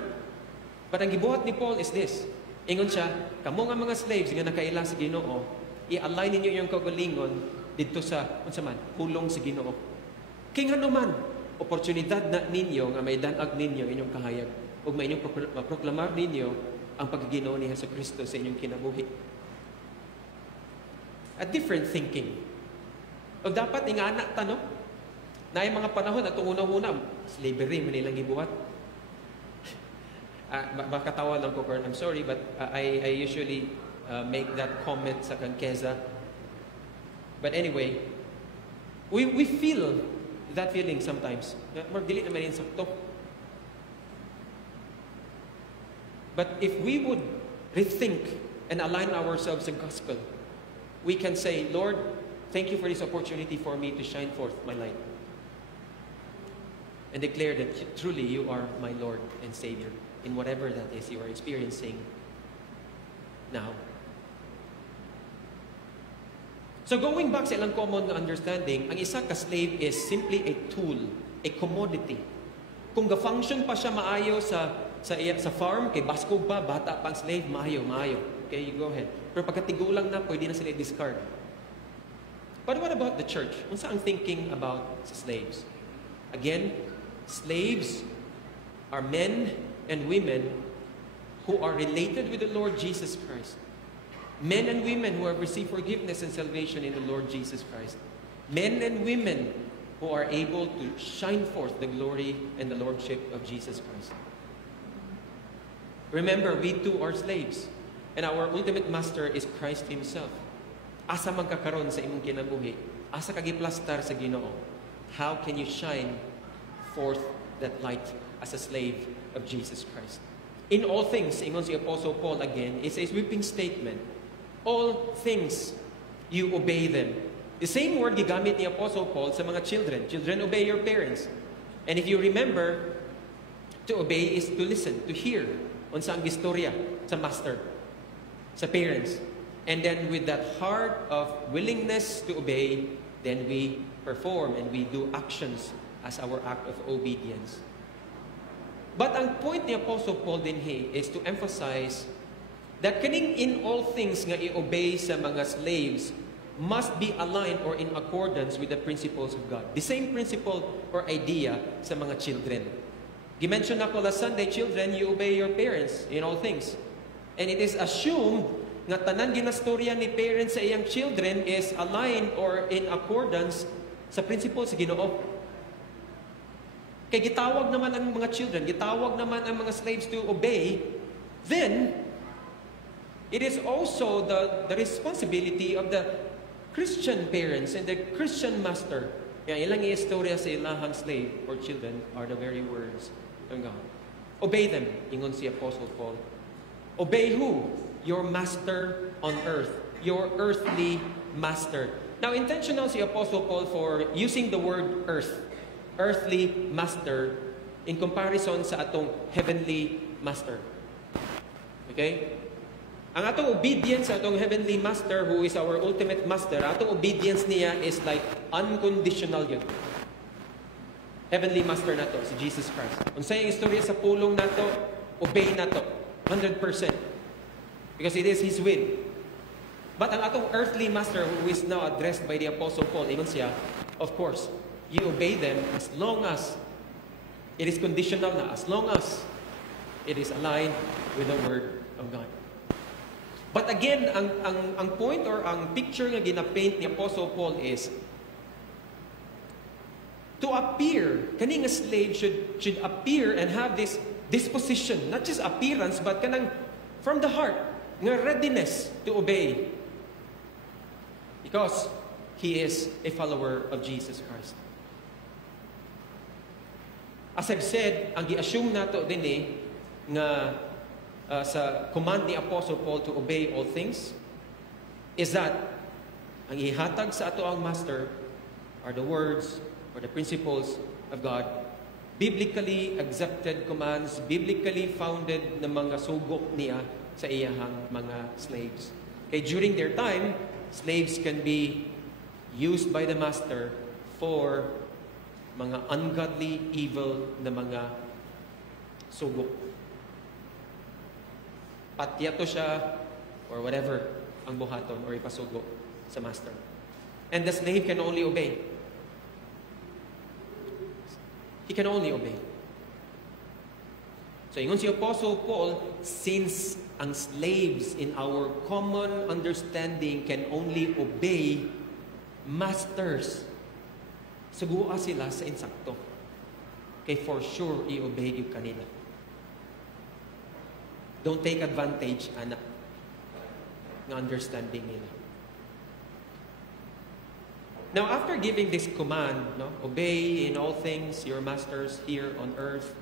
But ang gibuhat ni Paul is this. Ingon siya, kamo nga mga slaves nga nakaila sa Ginoo, i-align ninyo yung kagalingon dito sa unsa man, pulong sa Ginoo. King ano man, oportunidad na ninyo nga may danag ninyo inyong kahayag ug may inyong proklamar ninyo ang pagginoo ni Jesucristo sa inyong kinabuhi. A different thinking. O dapat ingana ta, no? Na yung mga panahon at una-una, slavery, manilang gibuhat. Makatawa lang ko, Kurt. I'm sorry, but I usually make that comment sa Kangkeza. But anyway, we feel that feeling sometimes. Dili naman yun sakto. But if we would rethink and align ourselves in gospel, we can say, Lord, thank you for this opportunity for me to shine forth my light. And declare that truly you are my Lord and Savior in whatever that is you are experiencing now. So going back sa ilang common understanding, ang isa ka slave is simply a tool, a commodity. Kung ga-function pa siya maayo sa farm, kay baskog pa, bata pang slave, maayo. Okay, you go ahead. Pero pagkatigulang na, pwede na sila discard. But what about the church? Unsa ang thinking about sa slaves? Again, slaves are men and women who are related with the Lord Jesus Christ. Men and women who have received forgiveness and salvation in the Lord Jesus Christ. Men and women who are able to shine forth the glory and the lordship of Jesus Christ. Remember, we too are slaves. And our ultimate master is Christ Himself. Asa magkakaroon sa imong kinabuhi? Asa kagiplastar sa Ginoo? how can you shine forth that light as a slave of Jesus Christ? In all things, ingon si Apostle Paul again, it's a sweeping statement. All things, you obey them. The same word gigamit ni Apostle Paul sa mga children. Children, obey your parents. And if you remember, to obey is to listen, to hear. Unsa ang gistorya sa master, sa parents. And then with that heart of willingness to obey, then we perform and we do actions as our act of obedience. But ang point ni Apostle Paul din is to emphasize that kaning in all things nga i-obey sa mga slaves must be aligned or in accordance with the principles of God. The same principle or idea sa mga children. Gimension ako last Sunday, children, you obey your parents in all things. And it is assumed nga tanan ginastorya ni parents sa iyang children is aligned or in accordance sa principles sa Ginoo. Kay gitawag naman ang mga children, gitawag naman ang mga slaves to obey, then it is also the responsibility of the Christian parents and the Christian master. Kaya ilang istorya sa ilahang slave or children are the very words of God. Obey them, ingon si Apostle Paul. Obey who? Your master on earth. Your earthly master. Now, intentional si Apostle Paul for using the word earth. Earthly master in comparison sa atong heavenly master. Okay? Ang atong obedience sa atong heavenly master who is our ultimate master, atong obedience niya is like unconditional yun. Heavenly master na to, si Jesus Christ. Unsay ang istorya sa pulong na to, obey na to. 100%. Because it is His will. But ang atong earthly master who is now addressed by the Apostle Paul, ingon siya, of course, you obey them as long as it is conditional na, as long as it is aligned with the Word of God. But again, ang point or ang picture nga ginapaint ni Apostle Paul is to appear, kaning a slave should appear and have this disposition, not just appearance, but kanang from the heart, nga readiness to obey. Because he is a follower of Jesus Christ. As I've said, ang gi-assume nato din nga sa command ni Apostle Paul to obey all things is that ang ihatag sa ato ang master are the words or the principles of God. Biblically accepted commands, biblically founded na mga sugok niya sa iyahang mga slaves. Okay, during their time, slaves can be used by the master for mga ungodly, evil na mga sugok. Patyato siya or whatever ang buhaton or ipasugo sa master. And the slave can only obey. He can only obey. So, ingon si Apostle Paul, since ang slaves in our common understanding can only obey masters, sugua sila sa insakto. Kay for sure, i-obey yung kanila. Don't take advantage, anak, ng understanding nila. Now, after giving this command, obey in all things your masters here on earth,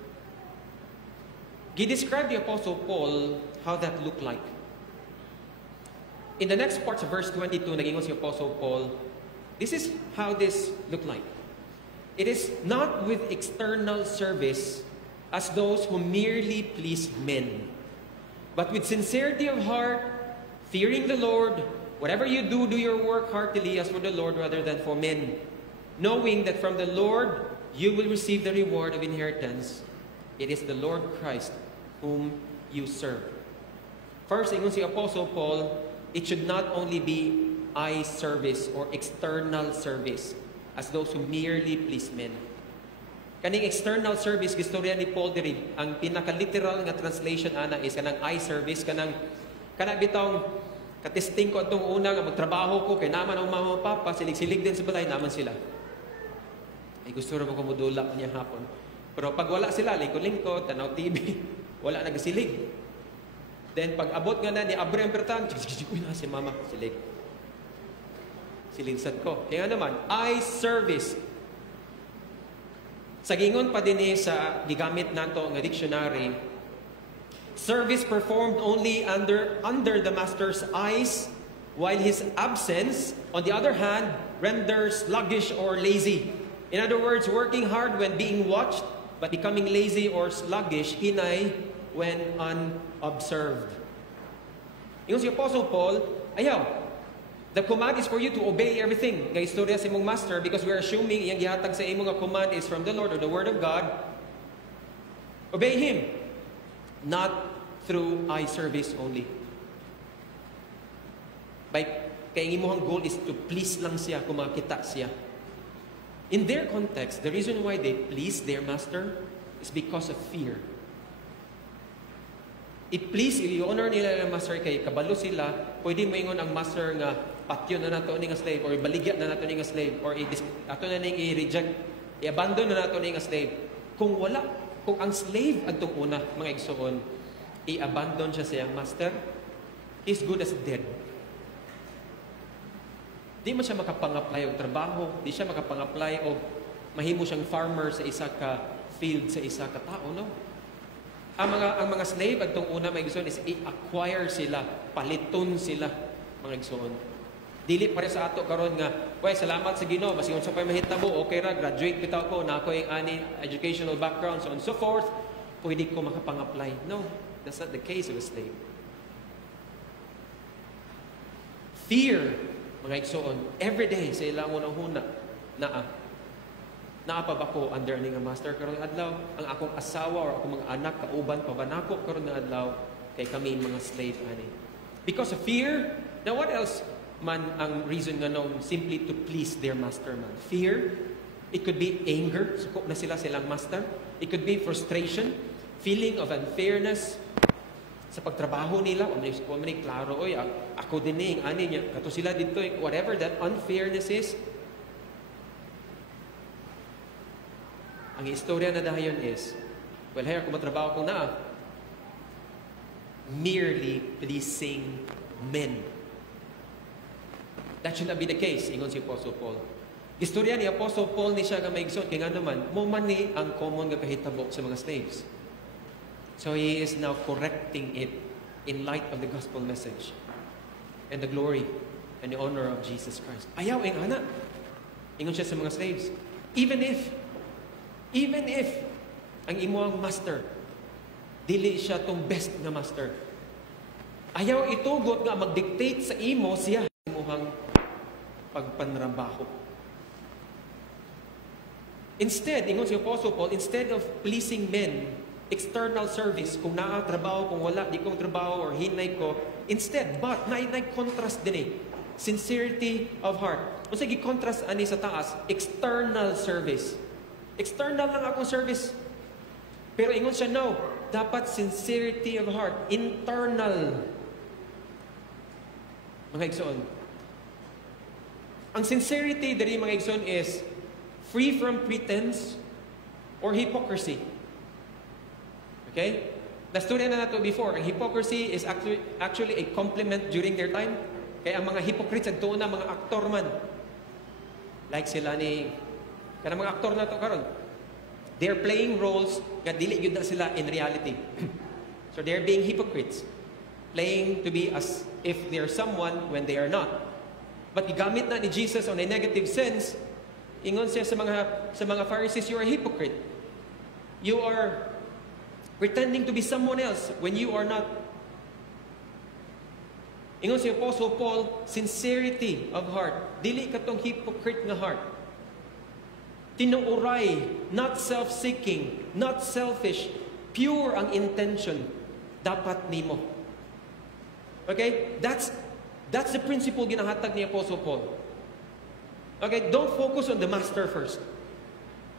he described the Apostle Paul how that looked like. In the next parts of verse 22, nag-ingon si Apostle Paul, this is how this looked like. It is not with external service as those who merely please men, but with sincerity of heart, fearing the Lord. Whatever you do, do your work heartily as for the Lord rather than for men, knowing that from the Lord you will receive the reward of inheritance. It is the Lord Christ whom you serve. First, ingon si Apostle Paul, it should not only be eye service or external service as those who merely please men. Kaning external service, gistorya ni Paul diri, ang pinaka-literal nga translation ana is kanang eye service, kanang bitong katesting ko itong una nga magtrabaho ko, kay naman ang mama papa, silig-silig din sa balay, naman sila. Ay gusto rin mo kumudula niya hapon. Pero pag wala sila, lingkod-lingkod, tanaw TV, wala nagsilig. Then pag abot nga na ni Abre ang pertan, uy na si mama, silig. Siligsad ko. Kaya naman, eye service. Sa gingon pa din sa gigamit nato nga dictionary, service performed only under the master's eyes, while his absence, on the other hand, renders sluggish or lazy. In other words, working hard when being watched, but becoming lazy or sluggish, hinay when unobserved. Yung si Apostle Paul, ayaw, the command is for you to obey everything. Nga istorya sa imong master, because we are assuming iyang gihatag sa imong nga command is from the Lord or the Word of God. Obey Him, not through eye service only. Kaya imong goal is to please lang siya, kung makita siya. In their context, the reason why they please their master is because of fear. I-please, i-honor nila ang master kay kabalo sila, pwede mo ingon ang master nga patyon na nato ni nga slave, or baligya na nato ni nga slave, or ato na ning i-reject, i-abandon na nato ni nga slave. Kung ang slave adtong una, mga igsoon, i-abandon siya sa iyang master, is good as dead. Di man siya makapang-apply og trabaho, di siya makapang-apply og mahimo siyang farmer sa isa ka field, sa isa ka tao, no? Ang mga slave adtong una, mga igsoon, is i-acquire sila, paliton sila, mga igsoon. Dili pare sa ato karon nga, "Way, salamat sa Ginoo, basi unsa pay mahitabo, okay ra, graduate bitaw ko, na ako yung ani educational background, so on so forth, pwede ko makapang-apply." No, that's not the case of a slave. Fear, mga igsoon, every day sa ilang unang-huna, naa pa ba ko under ni nga master karon adlaw? Ang akong asawa or akong mga anak kauban pa ba nako karon nga adlaw? Kay kami mga slave ani. Because of fear. Now what else man ang reason nga nung simply to please their master man? Fear. It could be anger, suko na sila silang master. It could be frustration, feeling of unfairness sa pagtrabaho nila. O may klaro, oy, ako din ani niya, kato sila dito, whatever that unfairness is. Ang istorya na dayon is, well, here, kung matrabaho ko na, merely pleasing men. That should not be the case, ingon si Apostle Paul. Istorya ni Apostle Paul ni siya nga maigsoon, kaya nga naman, mo man ni ang common nga kahitabo sa mga slaves. So he is now correcting it in light of the gospel message and the glory and the honor of Jesus Christ. Ayaw ang ana. Ingon siya sa mga slaves. Even if ang imuang master, dili siya tong best na master. Ayaw itugot nga mag-dictate sa imo siya imuhang pagpanrabaho. Instead, ingon si Apostle Paul, instead of pleasing men, external service, kung naa trabaho, kung wala, di kong trabaho, or hinay ko, instead, but, contrast din sincerity of heart. Kung sige, contrast ani sa taas, external service. External lang akong service. Pero ingon siya, no, dapat sincerity of heart, internal. Mga igsoon. Ang sincerity dari mga igsoon is free from pretense or hypocrisy. Okay? Na-study na nato before, ang hypocrisy is actually a compliment during their time. Kaya ang mga hypocrites at doon na mga aktor man. Like sila ni, kanang mga aktor na to karon. They're playing roles nga dili gyud na sila in reality. So they're being hypocrites. Playing to be as if they're someone when they are not. But gigamit na ni Jesus on a negative sense, ingon siya sa mga Pharisees, you are a hypocrite. You are pretending to be someone else when you are not. Ingon si Apostle Paul, sincerity of heart. Dili katong hypocrite nga heart. Tinuuray, not self-seeking, not selfish, pure ang intention dapat nimo. Okay? That's the principle ginahatag ni Apostle Paul. Okay? Don't focus on the master first.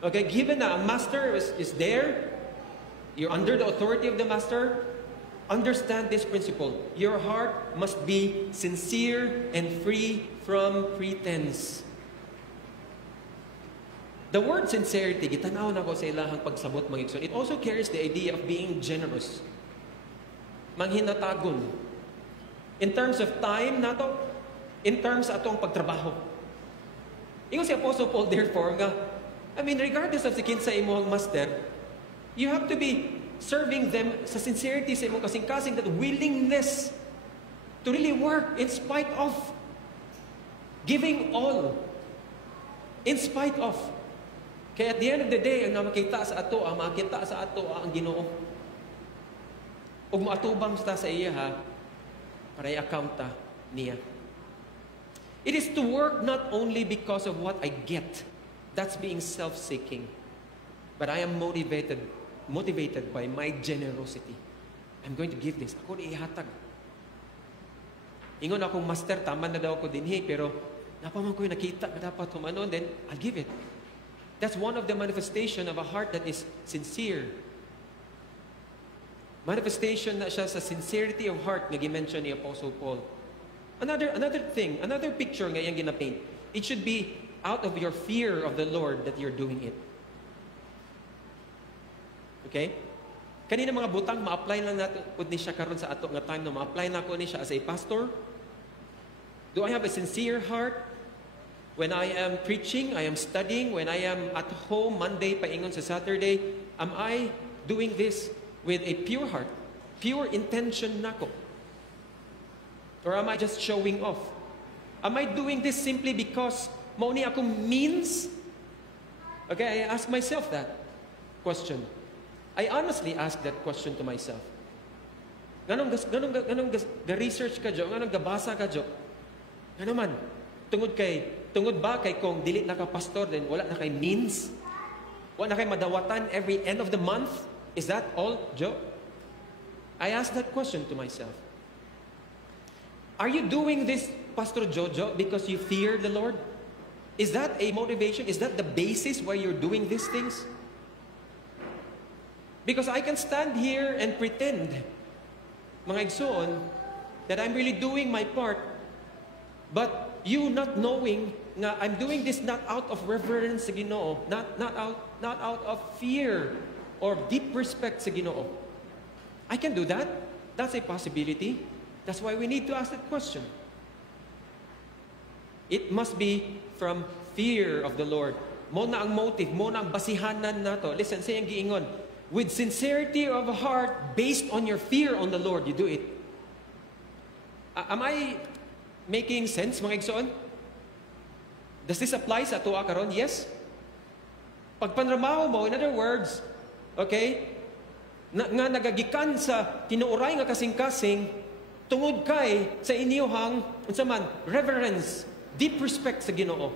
Okay? Given na ang master is there, you're under the authority of the master, understand this principle. Your heart must be sincere and free from pretense. The word sincerity, gitanaw na ko sa ilahang pagsabot mga igsoon. It also carries the idea of being generous. Manghinatagon. In terms of time nato, in terms atong pagtrabaho. Ingon si Apostle Paul, therefore, nga, I mean, regardless of si kinsa imong master, you have to be serving them sa sincerity sa imong kasing-kasing, that willingness to really work in spite of, giving all, in spite of. Kaya at the end of the day, ang makita sa ato, ang makita sa ato ang Ginoo. Ug moatubang ta sa iya ha, para i-account ta niya. It is to work not only because of what I get. That's being self-seeking. But I am motivated by my generosity. I'm going to give this. Ako ihatag. Ingon akong master, tama na daw ako dinhi, pero napaman ko yung nakita na dapat humanon, then I'll give it. That's one of the manifestation of a heart that is sincere. Manifestation na siya sa sincerity of heart na gimension ni Apostle Paul. Another thing, another picture nga iyang ginapaint. It should be out of your fear of the Lord that you're doing it. Okay? Kanina mga butang, ma-apply lang natin ni siya karon sa ato nga time na ma-apply na ko ni siya as a pastor. Do I have a sincere heart? When I am preaching, I am studying, when I am at home, Monday paingon sa Saturday, am I doing this with a pure heart? Pure intention nako? Or am I just showing off? Am I doing this simply because mao ni akong means? Okay, I ask myself that question. I honestly ask that question to myself. Ganong ga-research ka jo, ganong gabasa ka jo. Ano man, tungod ba kay kung dili na ka pastor, then wala na kay means? Wala na kay madawatan every end of the month? Is that all, Jo? I ask that question to myself. Are you doing this, Pastor Jojo, because you fear the Lord? Is that a motivation? Is that the basis why you're doing these things? Because I can stand here and pretend, mga igsoon, that I'm really doing my part, but you not knowing nga I'm doing this not out of reverence sa Ginoo, not out of fear or deep respect sa Ginoo. I can do that. That's a possibility. That's why we need to ask that question. It must be from fear of the Lord. Mo na ang motive, mo na ang basihanan nato. Listen, sayang giingon, with sincerity of heart, based on your fear on the Lord, you do it. Am I making sense, mga igsoon? Does this apply sa tuwa karon? Yes. Pagpanramaho mo, in other words, okay, nga nagagikan sa tinuoray nga kasing-kasing, tungod kay sa inyohang unsa man reverence, deep respect sa Ginoo.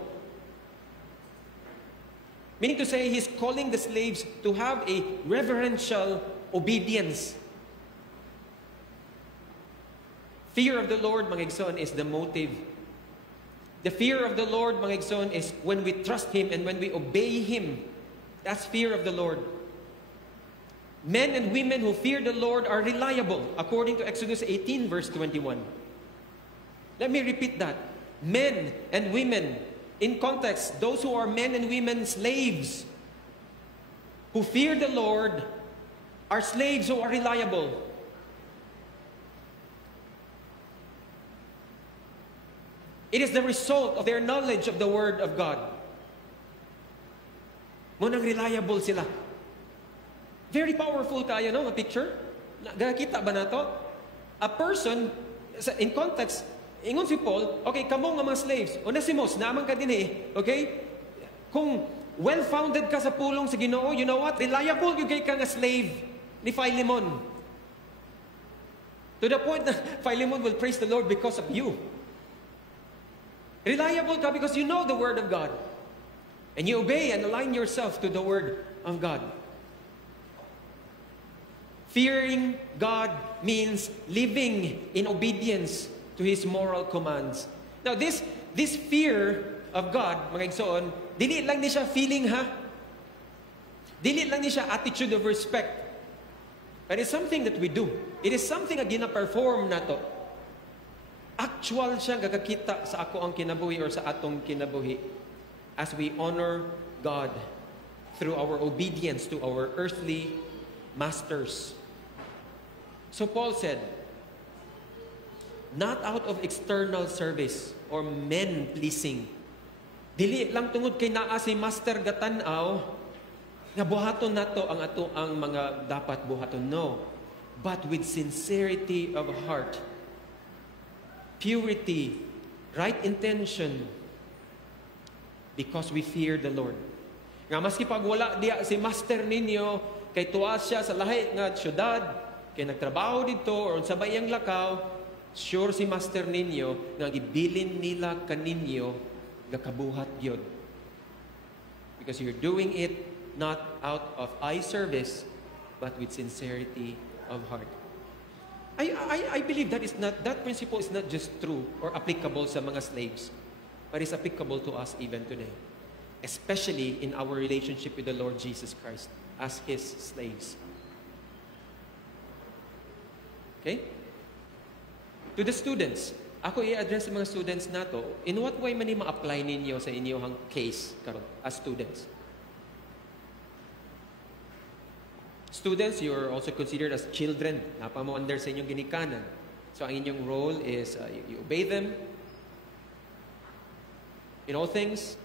Meaning to say, He's calling the slaves to have a reverential obedience. Fear of the Lord, mga igsoon, is the motive. The fear of the Lord, mga igsoon, is when we trust Him and when we obey Him. That's fear of the Lord. Men and women who fear the Lord are reliable, according to Exodus 18, verse 21. Let me repeat that. Men and women, in context, those who are men and women slaves, who fear the Lord, are slaves who are reliable. It is the result of their knowledge of the Word of God. Munang reliable sila. Very powerful kayo, no? A picture. Nakita ba na to? A person, in context, ingon si Paul, okay, kamong nga mga slaves, Onesimus, naman ka din okay? Kung well-founded ka sa pulong sa Ginoo, you know what? Reliable yung kay ka nga slave ni Philemon. To the point na Philemon will praise the Lord because of you. Reliable ka because you know the Word of God. And you obey and align yourself to the Word of God. Fearing God means living in obedience to His moral commands. Now, this fear of God, mga igsoon, dili lang ni siya feeling, ha? Dili lang ni siya attitude of respect. But it's something that we do. It is something na gina-perform nato. Actual siya gagakita sa ako ang kinabuhi or sa atong kinabuhi as we honor God through our obedience to our earthly masters. So Paul said, not out of external service or men-pleasing Dili lang tungod kay naa si master gatanaw nga buhaton nato ang ato ang mga dapat buhaton. No. But with sincerity of heart, purity, right intention, because we fear the Lord. Nga maski pag wala diya si master ninyo, kay tuwa siya sa lahi nga syudad, kay nagtrabaho dito or sa bayang lakaw, sure si master ninyo nga gibilin nila kaninyo gakabuhat gyud. Because you're doing it not out of eye service, but with sincerity of heart. I believe that principle is not just true or applicable sa mga slaves, but is applicable to us even today, especially in our relationship with the Lord Jesus Christ as His slaves. Okay? To the students, ako i-address sa mga students nato, in what way man ma-apply ninyo sa inyong case karon as students? Students, you're also considered as children. Napa mo under sa inyong ginikanan. So ang inyong role is you obey them in all things.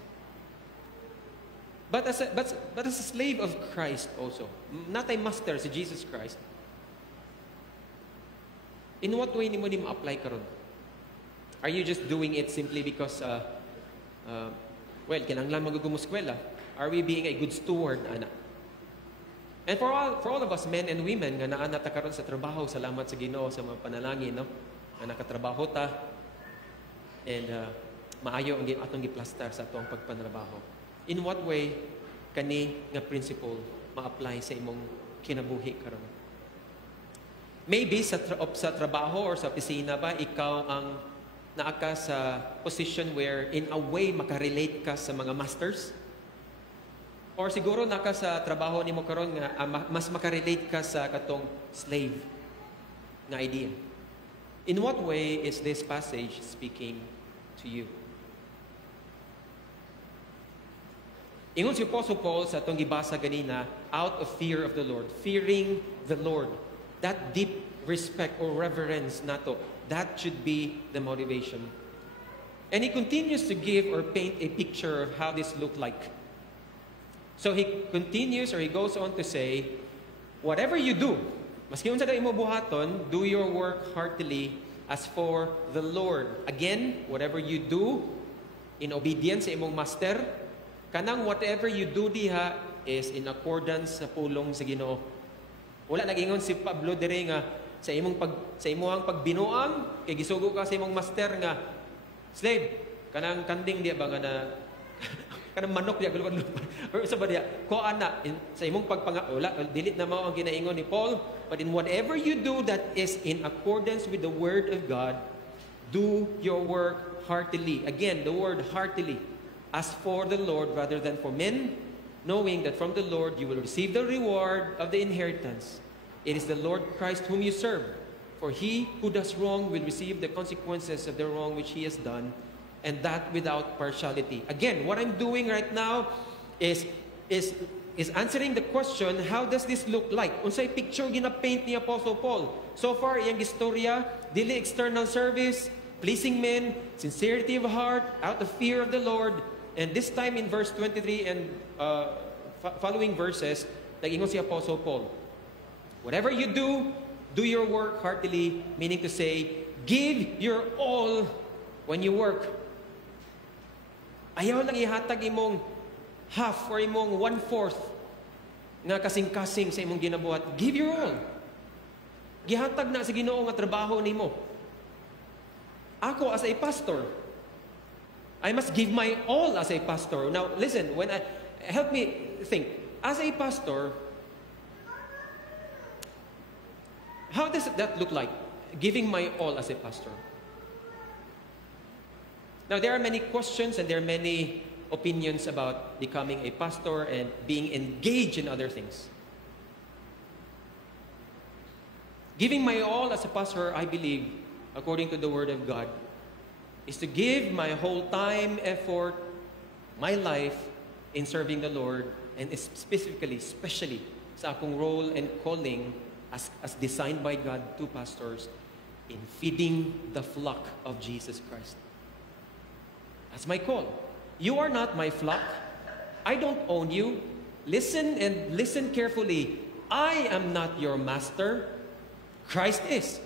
But as a slave of Christ also, not a master si Jesus Christ, in what way ni mo ma-apply karon? Are you just doing it simply because, kinahanglan magugumoskwela? Are we being a good steward, ana? And for all of us, men and women, nga naa nata karon sa trabaho, salamat sa Ginoo sa mga panalangin, no? Nga nakatrabaho ta, and maayo ang atong giplastar sa atong pagpanrabaho. In what way kani nga principle ma-apply sa imong kinabuhi karon? Maybe sa trabaho or sa opisina ba, ikaw ang naaka sa position where in a way makarelate ka sa mga masters? Or siguro naka sa trabaho nimo karon nga mas makarelate ka sa katong slave na idea. In what way is this passage speaking to you? Ingon si Apostle Paul sa atong gibasa ganina, out of fear of the Lord, fearing the Lord. That deep respect or reverence nato, that should be the motivation. And he continues to give or paint a picture of how this looked like. So he continues or he goes on to say, whatever you do, maski unsa daw imo buhaton, do your work heartily as for the Lord. Again, whatever you do in obedience sa imong master, kanang whatever you do diha is in accordance sa pulong sa Ginoo. Wala nagingon si Pablo dire nga sa imong pagbinuang kay gisugo ka sa imong master nga slave kanang kanding diya ba nga na kanang manok diya gulod or sa ba diya ko ana sa imong pagpangawala dilit na mao ang ginaingon ni Paul, but in whatever you do that is in accordance with the word of God, do your work heartily. Again, the word heartily, as for the Lord rather than for men, knowing that from the Lord you will receive the reward of the inheritance. It is the Lord Christ whom you serve. For he who does wrong will receive the consequences of the wrong which he has done, and that without partiality. Again, what I'm doing right now is answering the question, how does this look like? Unsay picture gina-paint ni Apostle Paul? So far, iyang istorya, dili external service, pleasing men, sincerity of heart, out of fear of the Lord. And this time in verse 23 and following verses, nag-ingon si Apostle Paul, whatever you do, do your work heartily, meaning to say, give your all when you work. Ayaw lang ihatag imong half or imong 1/4 nga kasing-kasing sa imong ginabuhat. Give your all. Gihatag na sa Ginoo nga trabaho nimo. Ako as a pastor, I must give my all as a pastor. Now listen, help me think. As a pastor, how does that look like? Giving my all as a pastor. Now, there are many questions and there are many opinions about becoming a pastor and being engaged in other things. Giving my all as a pastor, I believe, according to the Word of God, is to give my whole time, effort, my life in serving the Lord, and especially sa akong role and calling as designed by God to pastors in feeding the flock of Jesus Christ. That's my call. You are not my flock. I don't own you. Listen and listen carefully. I am not your master. Christ is.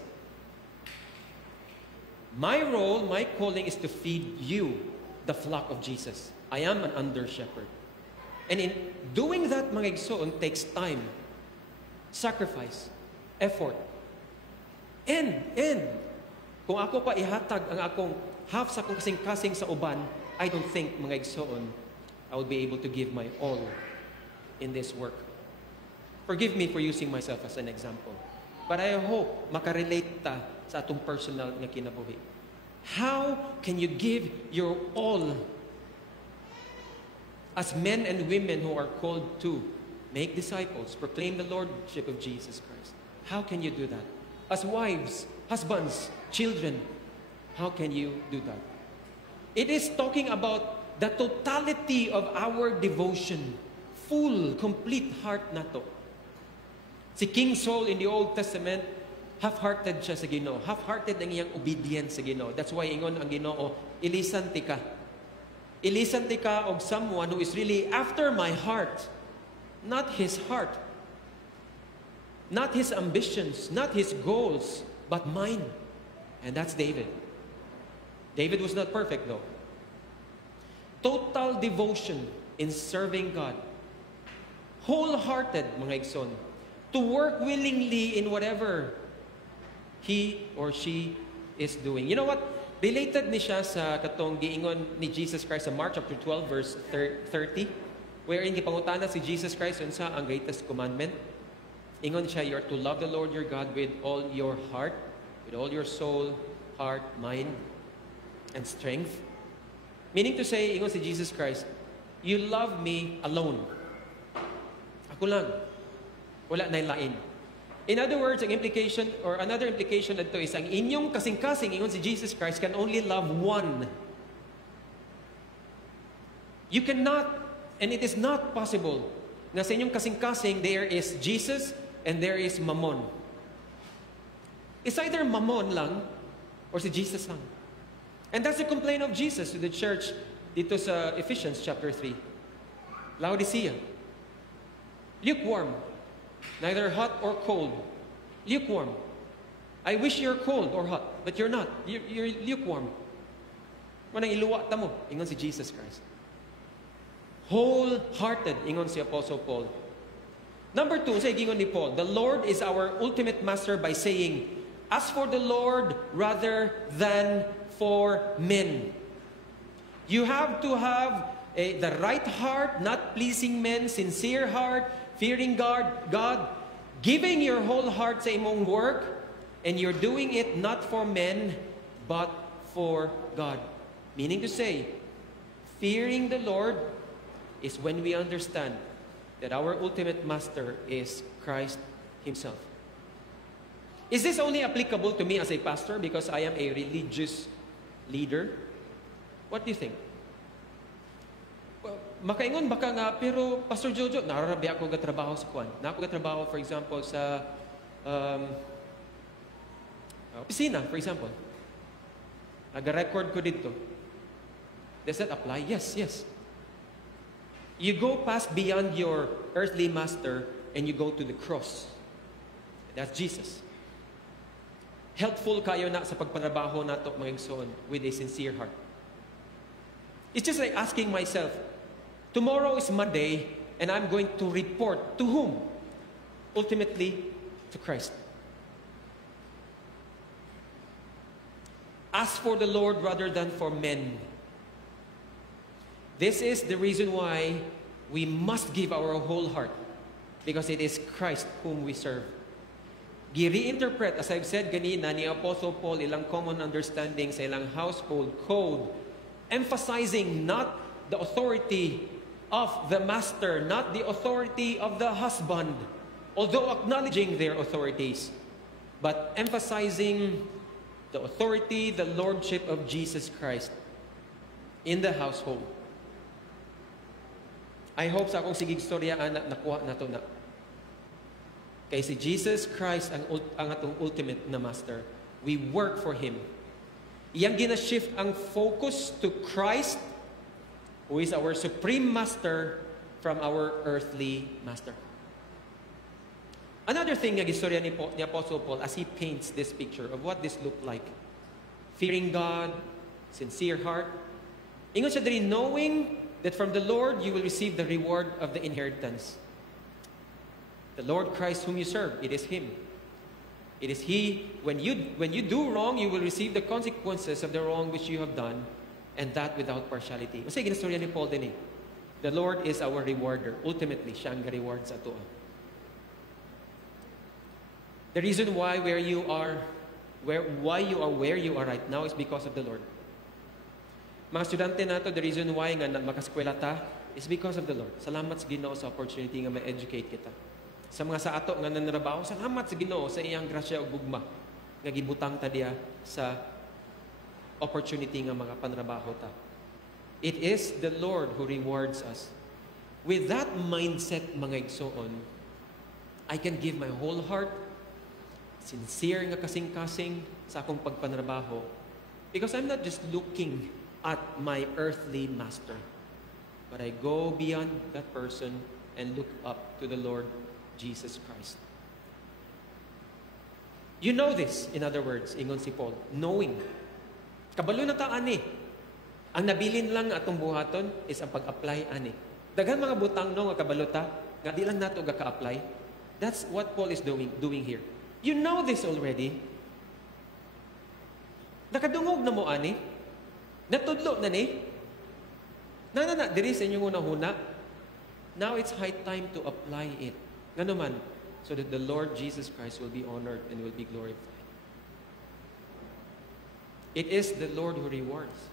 My role, my calling is to feed you, the flock of Jesus. I am an under-shepherd. And in doing that, mga igsoon, takes time, sacrifice, effort. And, kung ako pa ihatag ang akong half sa akong kasing-kasing sa uban, I don't think, mga igsoon, I will be able to give my all in this work. Forgive me for using myself as an example. But I hope makarelate ta sa atong personal nga kinabuhi. How can you give your all as men and women who are called to make disciples, proclaim the Lordship of Jesus Christ? How can you do that? As wives, husbands, children, how can you do that? It is talking about the totality of our devotion. Full, complete heart na to. Si King Saul in the Old Testament, half-hearted siya sa Ginoo. Half-hearted ang iyang obedience sa Ginoo. That's why ingon ang Ginoo, ilisanti ka. Ilisanti ka of someone who is really after my heart. Not his heart. Not his ambitions, not his goals, but mine. And that's David. David was not perfect though. Total devotion in serving God. Wholehearted, mga igsoon. To work willingly in whatever he or she is doing. You know what? Related ni siya sa katong giingon ni Jesus Christ sa Mark chapter 12 verse 30, wherein gipangutana si Jesus Christ unsa ang greatest commandment. Ingon siya, you are to love the Lord your God with all your heart, with all your soul, heart, mind, and strength. Meaning to say, ingon si Jesus Christ, you love me alone. Ako lang. Wala na lain. In other words, ang implication or another implication dito is ang inyong kasing-kasing, ingon si Jesus Christ, can only love one. You cannot, and it is not possible, na sa inyong kasing-kasing, there is Jesus and there is Mammon. It's either Mammon lang or si Jesus lang. And that's the complaint of Jesus to the church dito sa Ephesians chapter 3. Laodicea. Lukewarm. Neither hot or cold. Lukewarm. I wish you're cold or hot, but you're not. You're lukewarm. Manang iluwa ta mo, ingon si Jesus Christ. Wholehearted, ingon si Apostle Paul. Number 2, sa ingon ni Paul, the Lord is our ultimate master by saying, as for the Lord rather than for men. You have to have the right heart, not pleasing men, sincere heart, fearing God, giving your whole heart sa imong work, and you're doing it not for men, but for God. Meaning to say, fearing the Lord is when we understand that our ultimate master is Christ Himself. Is this only applicable to me as a pastor because I am a religious leader? What do you think? Makaingon baka nga, pero Pastor Jojo, nararabi ako gatrabaho sa kwan. Na ako gatrabaho, for example, sa opisina, for example. Nag-record ko dito. Does that apply? Yes, yes. You go past beyond your earthly master and you go to the cross. That's Jesus. Helpful kayo na sa pagpanrabaho nato mga igsoon with a sincere heart. It's just like asking myself, tomorrow is Monday, and I'm going to report to whom? Ultimately, to Christ. Ask for the Lord rather than for men. This is the reason why we must give our whole heart, because it is Christ whom we serve. Gi-reinterpret, as I've said ganina, ni Apostle Paul ilang common understanding sa ilang household code, emphasizing not the authority of the master, not the authority of the husband, although acknowledging their authorities, but emphasizing the authority, the lordship of Jesus Christ in the household. I hope sa akong sigig storya nakuha na to na. Kay si Jesus Christ ang atong ultimate na master. We work for Him. Iyang gina-shift ang focus to Christ who is our supreme master from our earthly master. Another thing nga gistorya ni Apostle Paul as he paints this picture of what this looked like. Fearing God, sincere heart. Ingon siya diri, knowing that from the Lord you will receive the reward of the inheritance. The Lord Christ whom you serve, it is Him. It is He, when you do wrong, you will receive the consequences of the wrong which you have done, and that without partiality. Kasi ginastorya ni Paul din eh. The Lord is our rewarder. Ultimately, siya ang reward sa ato. The reason why where you are where you are right now is because of the Lord. Mga estudyante nato, the reason why nga makaskwela ta is because of the Lord. Salamat sa Ginoo sa opportunity nga ma-educate kita. Sa mga sa ato nga nanrabaho, salamat sa Ginoo sa iyang grasya ug gugma nga gibutang ta diya sa opportunity nga mga panrabaho ta. It is the Lord who rewards us. With that mindset, mga igsoon, I can give my whole heart, sincere nga kasing-kasing sa akong pagpanrabaho, because I'm not just looking at my earthly master, but I go beyond that person and look up to the Lord Jesus Christ. You know this, in other words, ingon si Paul, knowing. Kabalo na ta ani. Ang nabilin lang atong buhaton is ang pag-apply ani. Daghan mga butang no nga kabalo ta, nga di lang nato ga-apply. That's what Paul is doing here. You know this already. Nakadungog na mo ani. Natudlo na ni. Na, diri sa inyong una-huna. Now it's high time to apply it. Nga naman, so that the Lord Jesus Christ will be honored and will be glorified. It is the Lord who rewards.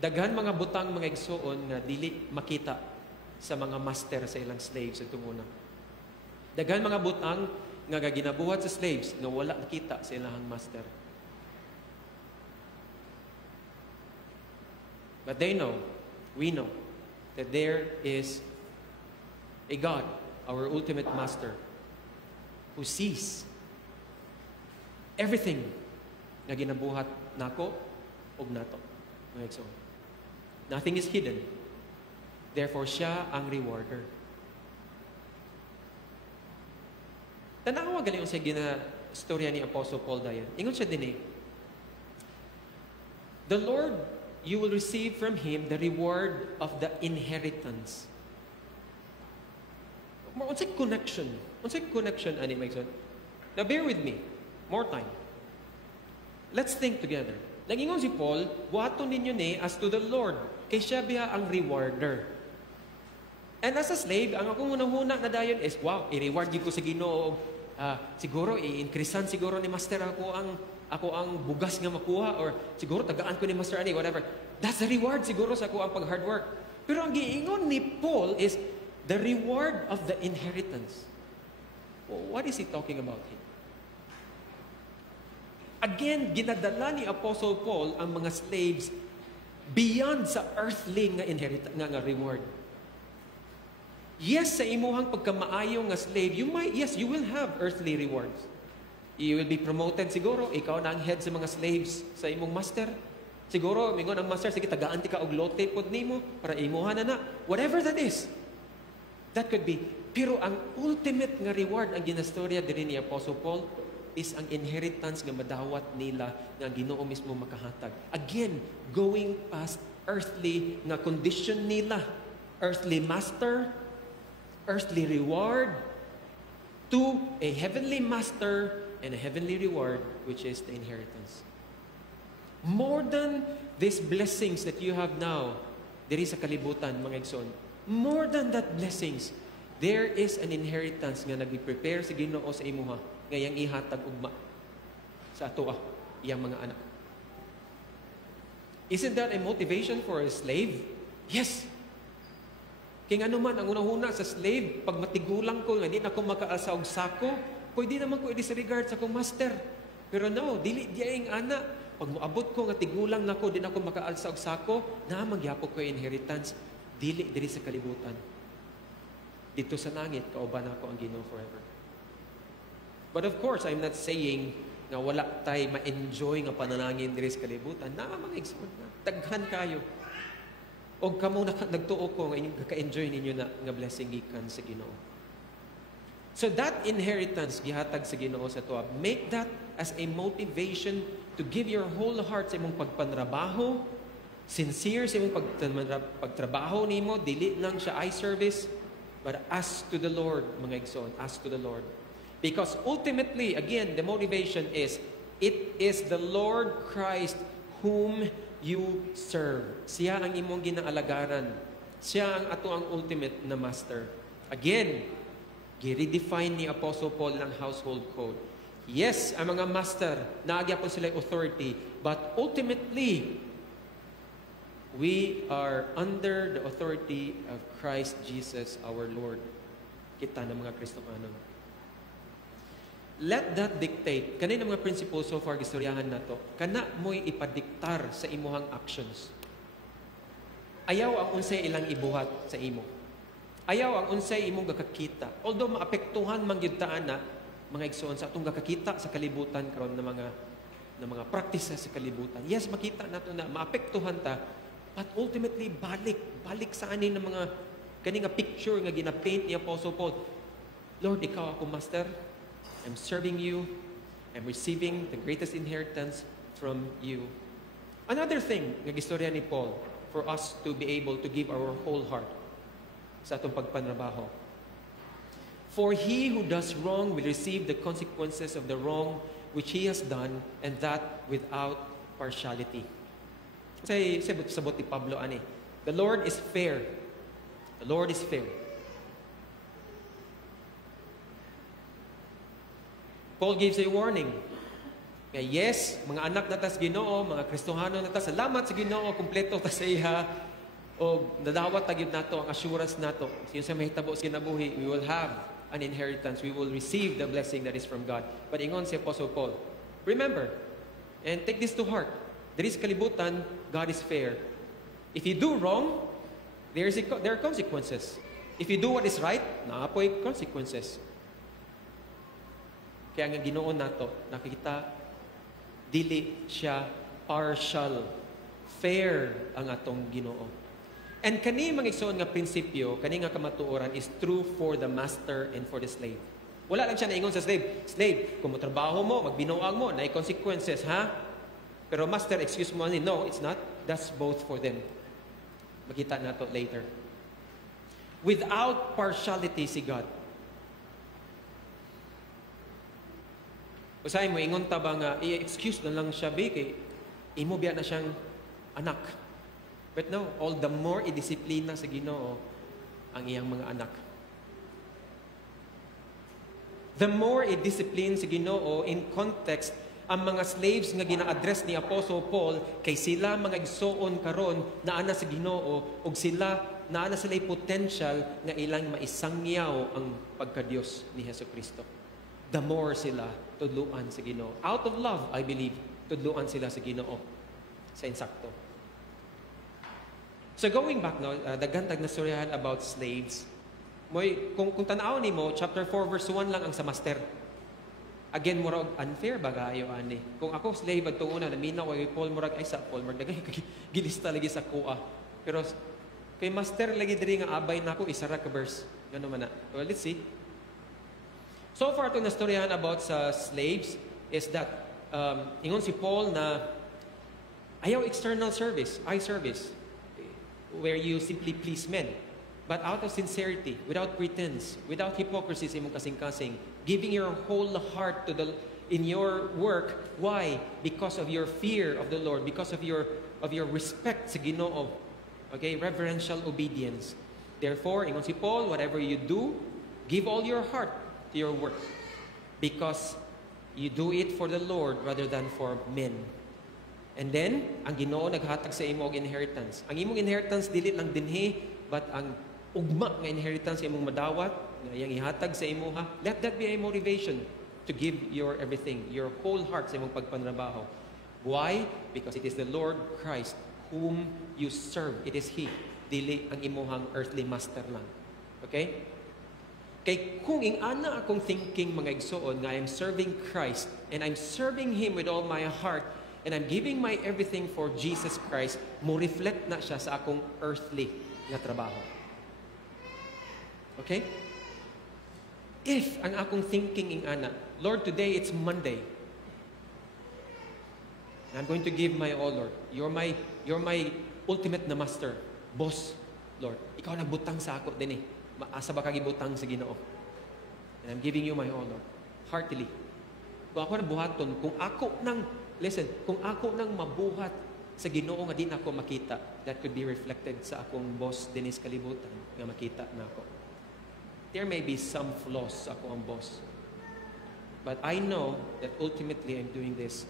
Daghan mga butang mga igsoon nga dili makita sa mga master sa ilang slaves itong una. Daghan mga butang nga ginabuhat sa slaves nga wala nakita sa ilang master. But they know, we know, that there is a God, our ultimate master, who sees everything na ginabuhat nako ug nato. Nothing is hidden. Therefore, siya ang rewarder. Tanawa galing sa storya ni Apostle Paul dayon. Ingon siya din eh. The Lord, you will receive from Him the reward of the inheritance. Unsay connection? Unsay connection ani Mike? Now bear with me. More time. Let's think together. Nagingon si Paul, buhaton ninyo ni as to the Lord. Kay siya biya ang rewarder. And as a slave, ang akong unang-una na dayon is, wow, i-reward ko sa Ginoo. Siguro i-increasean siguro ni master ako ang bugas nga makuha, or siguro tagaan ko ni master ani, whatever. That's the reward siguro sa ako ang pag-hard work. Pero ang giingon ni Paul is the reward of the inheritance. What is he talking about here? Again, ginadala ni Apostle Paul ang mga slaves beyond sa earthly nga nga reward. Yes, sa imuhang pagkamaayo nga slave, you will have earthly rewards. You will be promoted siguro, ikaw na ang head sa mga slaves sa imong master. Siguro, mingon ang master, sige, tagaan ti ka og lote pod nimo para imuha na. Whatever that is. That could be. Pero ang ultimate nga reward ang ginastorya diri ni Apostle Paul is ang inheritance nga madawat nila nga Ginoo mismo makahatag. Again, going past earthly nga condition nila. Earthly master, earthly reward, to a heavenly master and a heavenly reward, which is the inheritance. More than these blessings that you have now, there is a kalibutan, mga igsoon. More than that blessings, there is an inheritance nga nag-prepare sa Ginoo sa imuha, ngayang ihatag ugma sa atoa, iyang mga anak. Isn't that a motivation for a slave? Yes. Kaya nga naman, ang unang-una sa slave, pag matigulang ko, hindi na ako makaalsa og sako, pwede naman ko i-disregard sa akong master. Pero no, dili diyaing ana. Pag moabot ko nga tigulang nako, di na ako makaalsa og sako, na magyapok ko inheritance, dili sa kalibutan. Dito sa langit, kauban ako ang Ginoo forever. But of course, I'm not saying na wala tayo ma-enjoy nga pananangin diri sa kalibutan. Na mga igsoon na, daghan kayo. O kamo nagtuo ko nga inyong kaka-enjoy ninyo na nga blessing gikan sa Ginoo. So that inheritance gihatag sa Ginoo sa tuwa, make that as a motivation to give your whole heart sa imong pagpanrabaho, sincere sa imong pagtrabaho nimo, dili lang siya eye service, but ask to the Lord, mga igsoon, ask to the Lord. Because ultimately, again, the motivation is, it is the Lord Christ whom you serve. Siya ang imong ginaalagaran. Siya ang ato ang ultimate na master. Again, gi-redefine ni Apostle Paul ng household code. Yes, ang mga master, naagya po sila authority, but ultimately, we are under the authority of Christ Jesus our Lord. Kita ng mga Kristiyano. Let that dictate. Kanina mga principles so far gistoryahan na to. Kana mo'y ipadiktar sa imuhang actions. Ayaw ang unsay ilang ibuhat sa imo. Ayaw ang unsay imong gakakita. Although maapektuhan man gyud ta ana mga igsoon sa atong gakakita sa kalibutan karon na mga practices sa kalibutan. Yes, makita nato na maapektuhan ta, but ultimately balik sa anin ng mga kani nga picture nga gina-paint ni Apostle Paul. Lord, ikaw ako master. I'm serving you. I'm receiving the greatest inheritance from you. Another thing nga gistorya ni Paul for us to be able to give our whole heart sa atong pagpanrabaho. For he who does wrong will receive the consequences of the wrong which he has done, and that without partiality. Sabot ni Pablo ani, the Lord is fair. The Lord is fair. Paul gives a warning. Kaya yes, mga anak na tas Ginoo, mga Kristohano na tas, salamat sa Ginoo, kumpleto ta sa iha, o nadawat tagid nato ang assurance nato. Siya sa mahitabo sa kinabuhi, we will have an inheritance. We will receive the blessing that is from God. But ingon si Apostle Paul, remember, and take this to heart, there is kalibutan, God is fair. If you do wrong, there are consequences. If you do what is right, naapoy consequences. Kaya nga Ginoo nato, nakita, dili siya partial. Fair ang atong Ginoo. And kani mga igsoon nga prinsipyo, kani nga kamatuoran is true for the master and for the slave. Wala lang siya naingon sa slave. Slave, kung trabaho mo, magbinuang mo, na consequences, ha? Pero master, excuse mo, no, it's not. That's both for them. Makita nato later. Without partiality si God. Usay mo, ingon ta ba nga, i-excuse na lang siya, kay imo biya na siyang anak. But no, all the more i-disiplina sa Ginoo ang iyang mga anak. The more i-discipline sa Ginoo in context, ang mga slaves nga gina-address ni Apostle Paul, kay sila mga igsoon karon naana sa Ginoo, ug sila naana sila potential nga ilang maisangyaw ang pagka-Dios ni Hesukristo. The more sila tudluan sa Ginoo. Out of love, I believe, tudluan sila sa Ginoo sa insakto. So going back now, dagantag na storyahan about slaves. Kung tanaw nimo, chapter 4 verse 1 lang ang sa master. Again, murag unfair ba gayo ani? Kung ako slave adto una, naminaw kay Paul murag ay sa Paul murag dagay gilista lagi sa kuha. Pero kay master lagi diri nga abay nako isara ka verse. Ngano man na. Well, let's see. So far, itong nastoryahan about sa slaves is that ingon si Paul na ayaw external service, eye service, where you simply please men. But out of sincerity, without pretense, without hypocrisy sa imong kasing-kasing, giving your whole heart in your work. Why? Because of your fear of the Lord, because of your respect sa Ginoo. Okay, reverential obedience. Therefore, ingon si Paul, whatever you do, give all your heart to your work, because you do it for the Lord rather than for men. And then, ang Ginoo naghatag sa imo og inheritance. Ang imong inheritance dili lang dinhi, but ang ugma nga inheritance imong madawat nga iyang ihatag sa imo ha. Let that be a motivation to give your everything, your whole heart sa imong pagpanrabaho. Why? Because it is the Lord Christ whom you serve. It is He, dili ang imuhang earthly master lang. Okay? Kay kung ingana akong thinking mga igsoon nga I'm serving Christ and I'm serving Him with all my heart, and I'm giving my everything for Jesus Christ, mo reflect na siya sa akong earthly nga trabaho. Okay? If ang akong thinking ana, Lord, today it's Monday. I'm going to give my all, Lord. You're my ultimate na master, boss, Lord. Ikaw nagbutang sa ako din eh. Maasa ba kagibutang sa Ginoo? And I'm giving you my all, Lord. Heartily. Kung ako nabuhaton, kung ako nang mabuhat sa Ginoo nga din ako makita, that could be reflected sa akong boss dinis kalibutan nga makita na ako. There may be some flaws sa akong boss. But I know that ultimately I'm doing this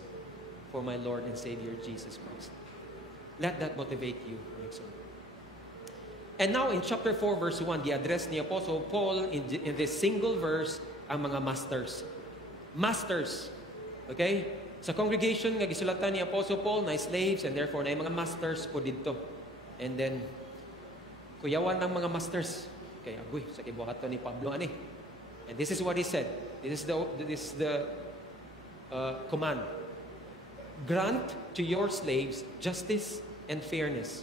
for my Lord and Savior Jesus Christ. Let that motivate you. And now in chapter 4 verse 1, gi-address ni Apostle Paul in this single verse ang mga masters. Masters. Okay? Sa congregation nga gisulatan ni Apostle Paul na slaves and therefore na mga masters po dito. And then kuyawan ng mga masters. Okay, agoy sa kibuhaton ni Pablo ani. And this is what he said. This is the command. Grant to your slaves justice and fairness,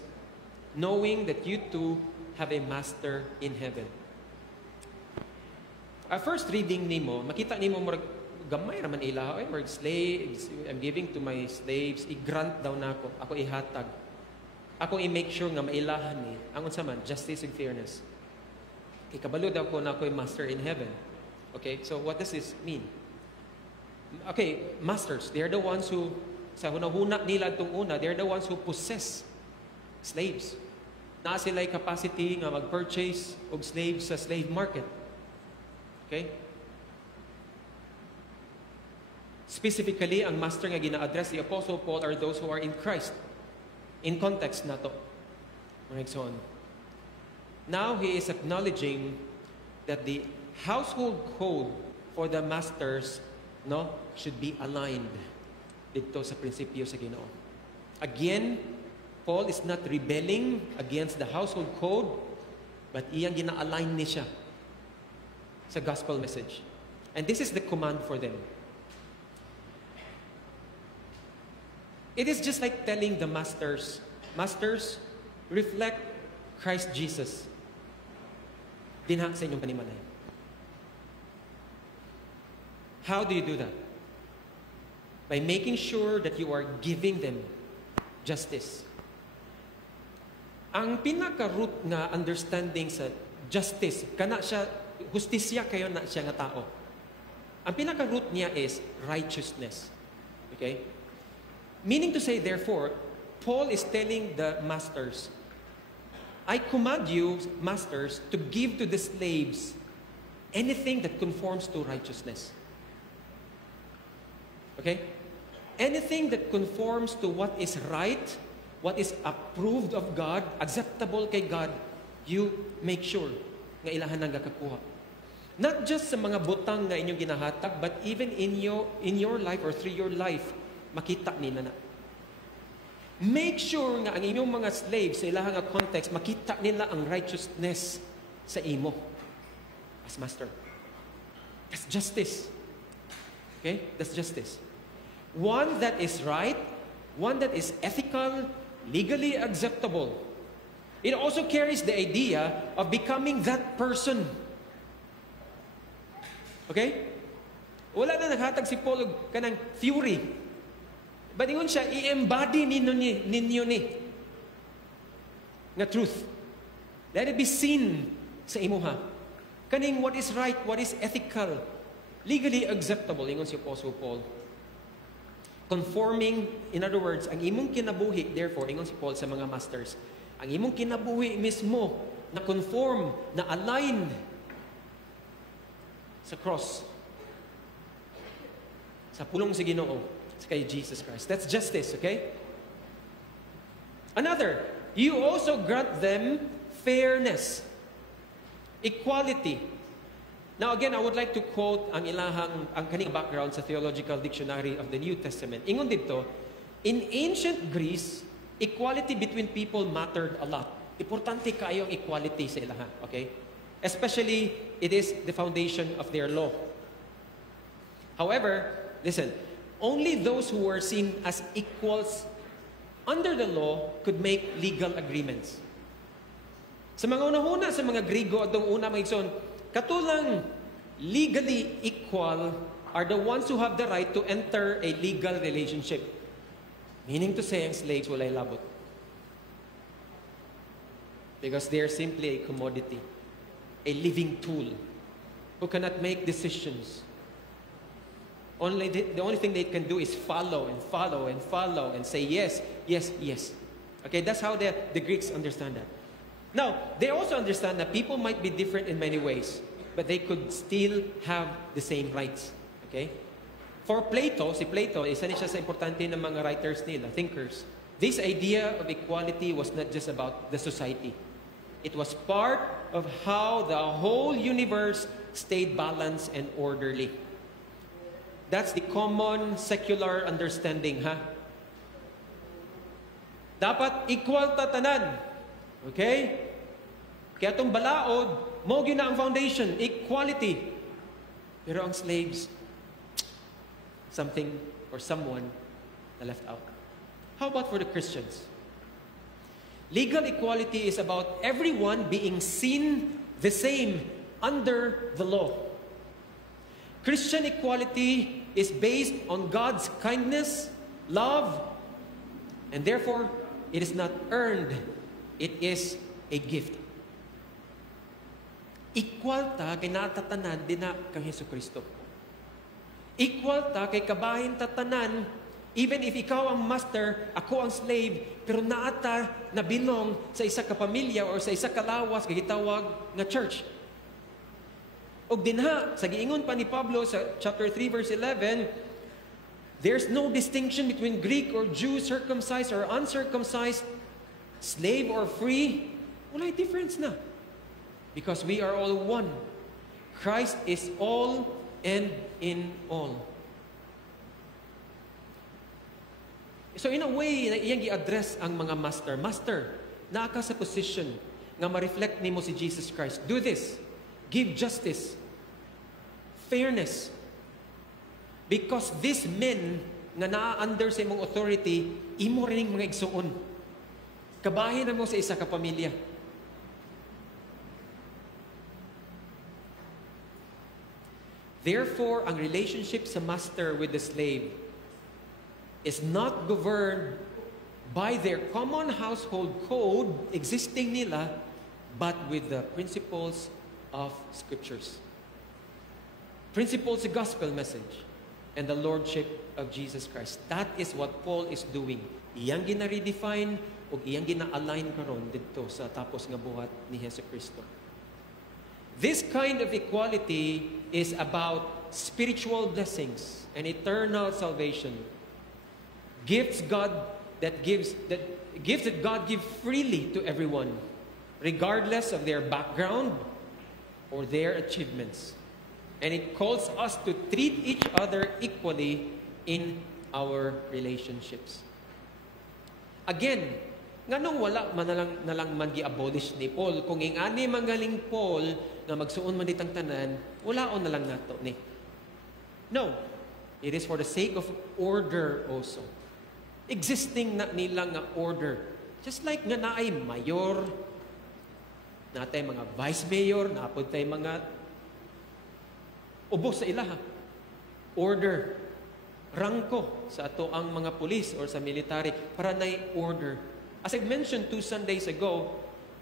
knowing that you too have a master in heaven. First reading nimo, makita nimo gamay raman ila, mga slaves, I'm giving to my slaves, i-grant daw nako, ako ihatag. Ako i-make sure nga mailahan ni, ang unsa man, justice and fairness. Kay kabalo daw ko na ako master in heaven. Okay, so what does this mean? Okay, masters, they are the ones who sa hunahuna nila itong una, they're the ones who possess slaves. Na sila'y capacity nga mag-purchase og slaves sa slave market. Okay? Specifically, ang master nga gina-address ni Apostle Paul are those who are in Christ. In context na to. So on. Now, he is acknowledging that the household code for the masters should be aligned dito sa prinsipyo sa Ginoo. Again, Paul is not rebelling against the household code, but iyang gina-align ni siya sa gospel message. And this is the command for them. It is just like telling the masters, reflect Christ Jesus dinha sa inyong panimalay. How do you do that? By making sure that you are giving them justice. Ang pinaka-root nga understanding sa justice, kana siya, justisya kayo na siya nga tao. Ang pinaka-root niya is righteousness. Okay? Meaning to say, therefore, Paul is telling the masters, I command you, masters, to give to the slaves anything that conforms to righteousness. Okay? Anything that conforms to what is right, what is approved of God, acceptable kay God, you make sure nga ilahan nang gakakuha. Not just sa mga butang nga inyong ginahatag, but even in your life or through your life, makita nila na. Make sure nga ang inyong mga slaves sa ilahang context, makita nila ang righteousness sa imo as master. That's justice. Okay? That's justice. One that is right, one that is ethical, legally acceptable. It also carries the idea of becoming that person. Okay? Wala na naghatag si Paul og kanang theory. But ingon siya, i-embody ninyo ni nga truth. Let it be seen sa imuha. Kaning what is right, what is ethical, legally acceptable, ingon si Apostle Paul. Conforming, in other words, ang imong kinabuhi, therefore, ingon si Paul sa mga masters, ang imong kinabuhi mismo na conform, na align sa cross, sa pulong sa Ginoo, sa kay Jesus Christ. That's justice, okay? Another, you also grant them fairness, equality. Now again, I would like to quote ang kaning background sa Theological Dictionary of the New Testament. Ingon dito, in ancient Greece, equality between people mattered a lot. Importante kayo ang equality sa ilaha, okay? Especially, it is the foundation of their law. However, listen, only those who were seen as equals under the law could make legal agreements. Sa mga una-una, sa mga Grigo at una mga igsoon, katulang legally equal are the ones who have the right to enter a legal relationship. Meaning to say, ang slaves walay labot. Because they are simply a commodity, a living tool who cannot make decisions. The only thing they can do is follow and follow and follow and say yes, yes, yes. Okay, that's how the Greeks understand that. Now, they also understand that people might be different in many ways, but they could still have the same rights. Okay? For Plato, si Plato, isa niya sa importante ng mga writers nila, thinkers. This idea of equality was not just about the society. It was part of how the whole universe stayed balanced and orderly. That's the common secular understanding, ha? Dapat equal ta tanan. Okay? Kaya itong balaod, mo gyud na ang foundation, equality. Pero ang slaves, something or someone na left out. How about for the Christians? Legal equality is about everyone being seen the same under the law. Christian equality is based on God's kindness, love, and therefore it is not earned. It is a gift. Equal ta kay natatanan din na kang Jesucristo. Equal ta kay kabahin tatanan, even if ikaw ang master, ako ang slave, pero naata na bilong sa isa ka pamilya or sa isa ka lawas kay gitawag nga church. Og dinha sa giingon pa ni Pablo sa chapter 3 verse 11, there's no distinction between Greek or Jew, circumcised or uncircumcised, slave or free. Walay difference na. Because we are all one. Christ is all and in all. So in a way, iyang gi-address ang mga master. Master, naa ka sa position nga ma-reflect nimo si Jesus Christ. Do this. Give justice. Fairness. Because these men nga naa-under sa imong authority, imo rin mga igsuon. Kabahin na mo sa isa ka pamilya. Therefore, ang relationship sa master with the slave is not governed by their common household code existing nila, but with the principles of Scriptures. Principles of gospel message and the lordship of Jesus Christ. That is what Paul is doing. Iyang gina-redefine o iyang gina-align karon dito sa tapos nga buhat ni Jesucristo. This kind of equality is about spiritual blessings and eternal salvation. Gifts that God gives freely to everyone, regardless of their background or their achievements. And it calls us to treat each other equally in our relationships. Again, nganong wala man nalang magi-abolish ni Paul? Kung ingani mangaling Paul nga magsuon man ditang tanan, walaon na lang nato ni. No, it is for the sake of order also. Existing na nilang nga order. Just like nga naay mayor, natay mga vice mayor, napod tay mga ubos sa ilaha. Order. Rangko sa ato ang mga pulis or sa military para naay order. As I mentioned 2 Sundays ago,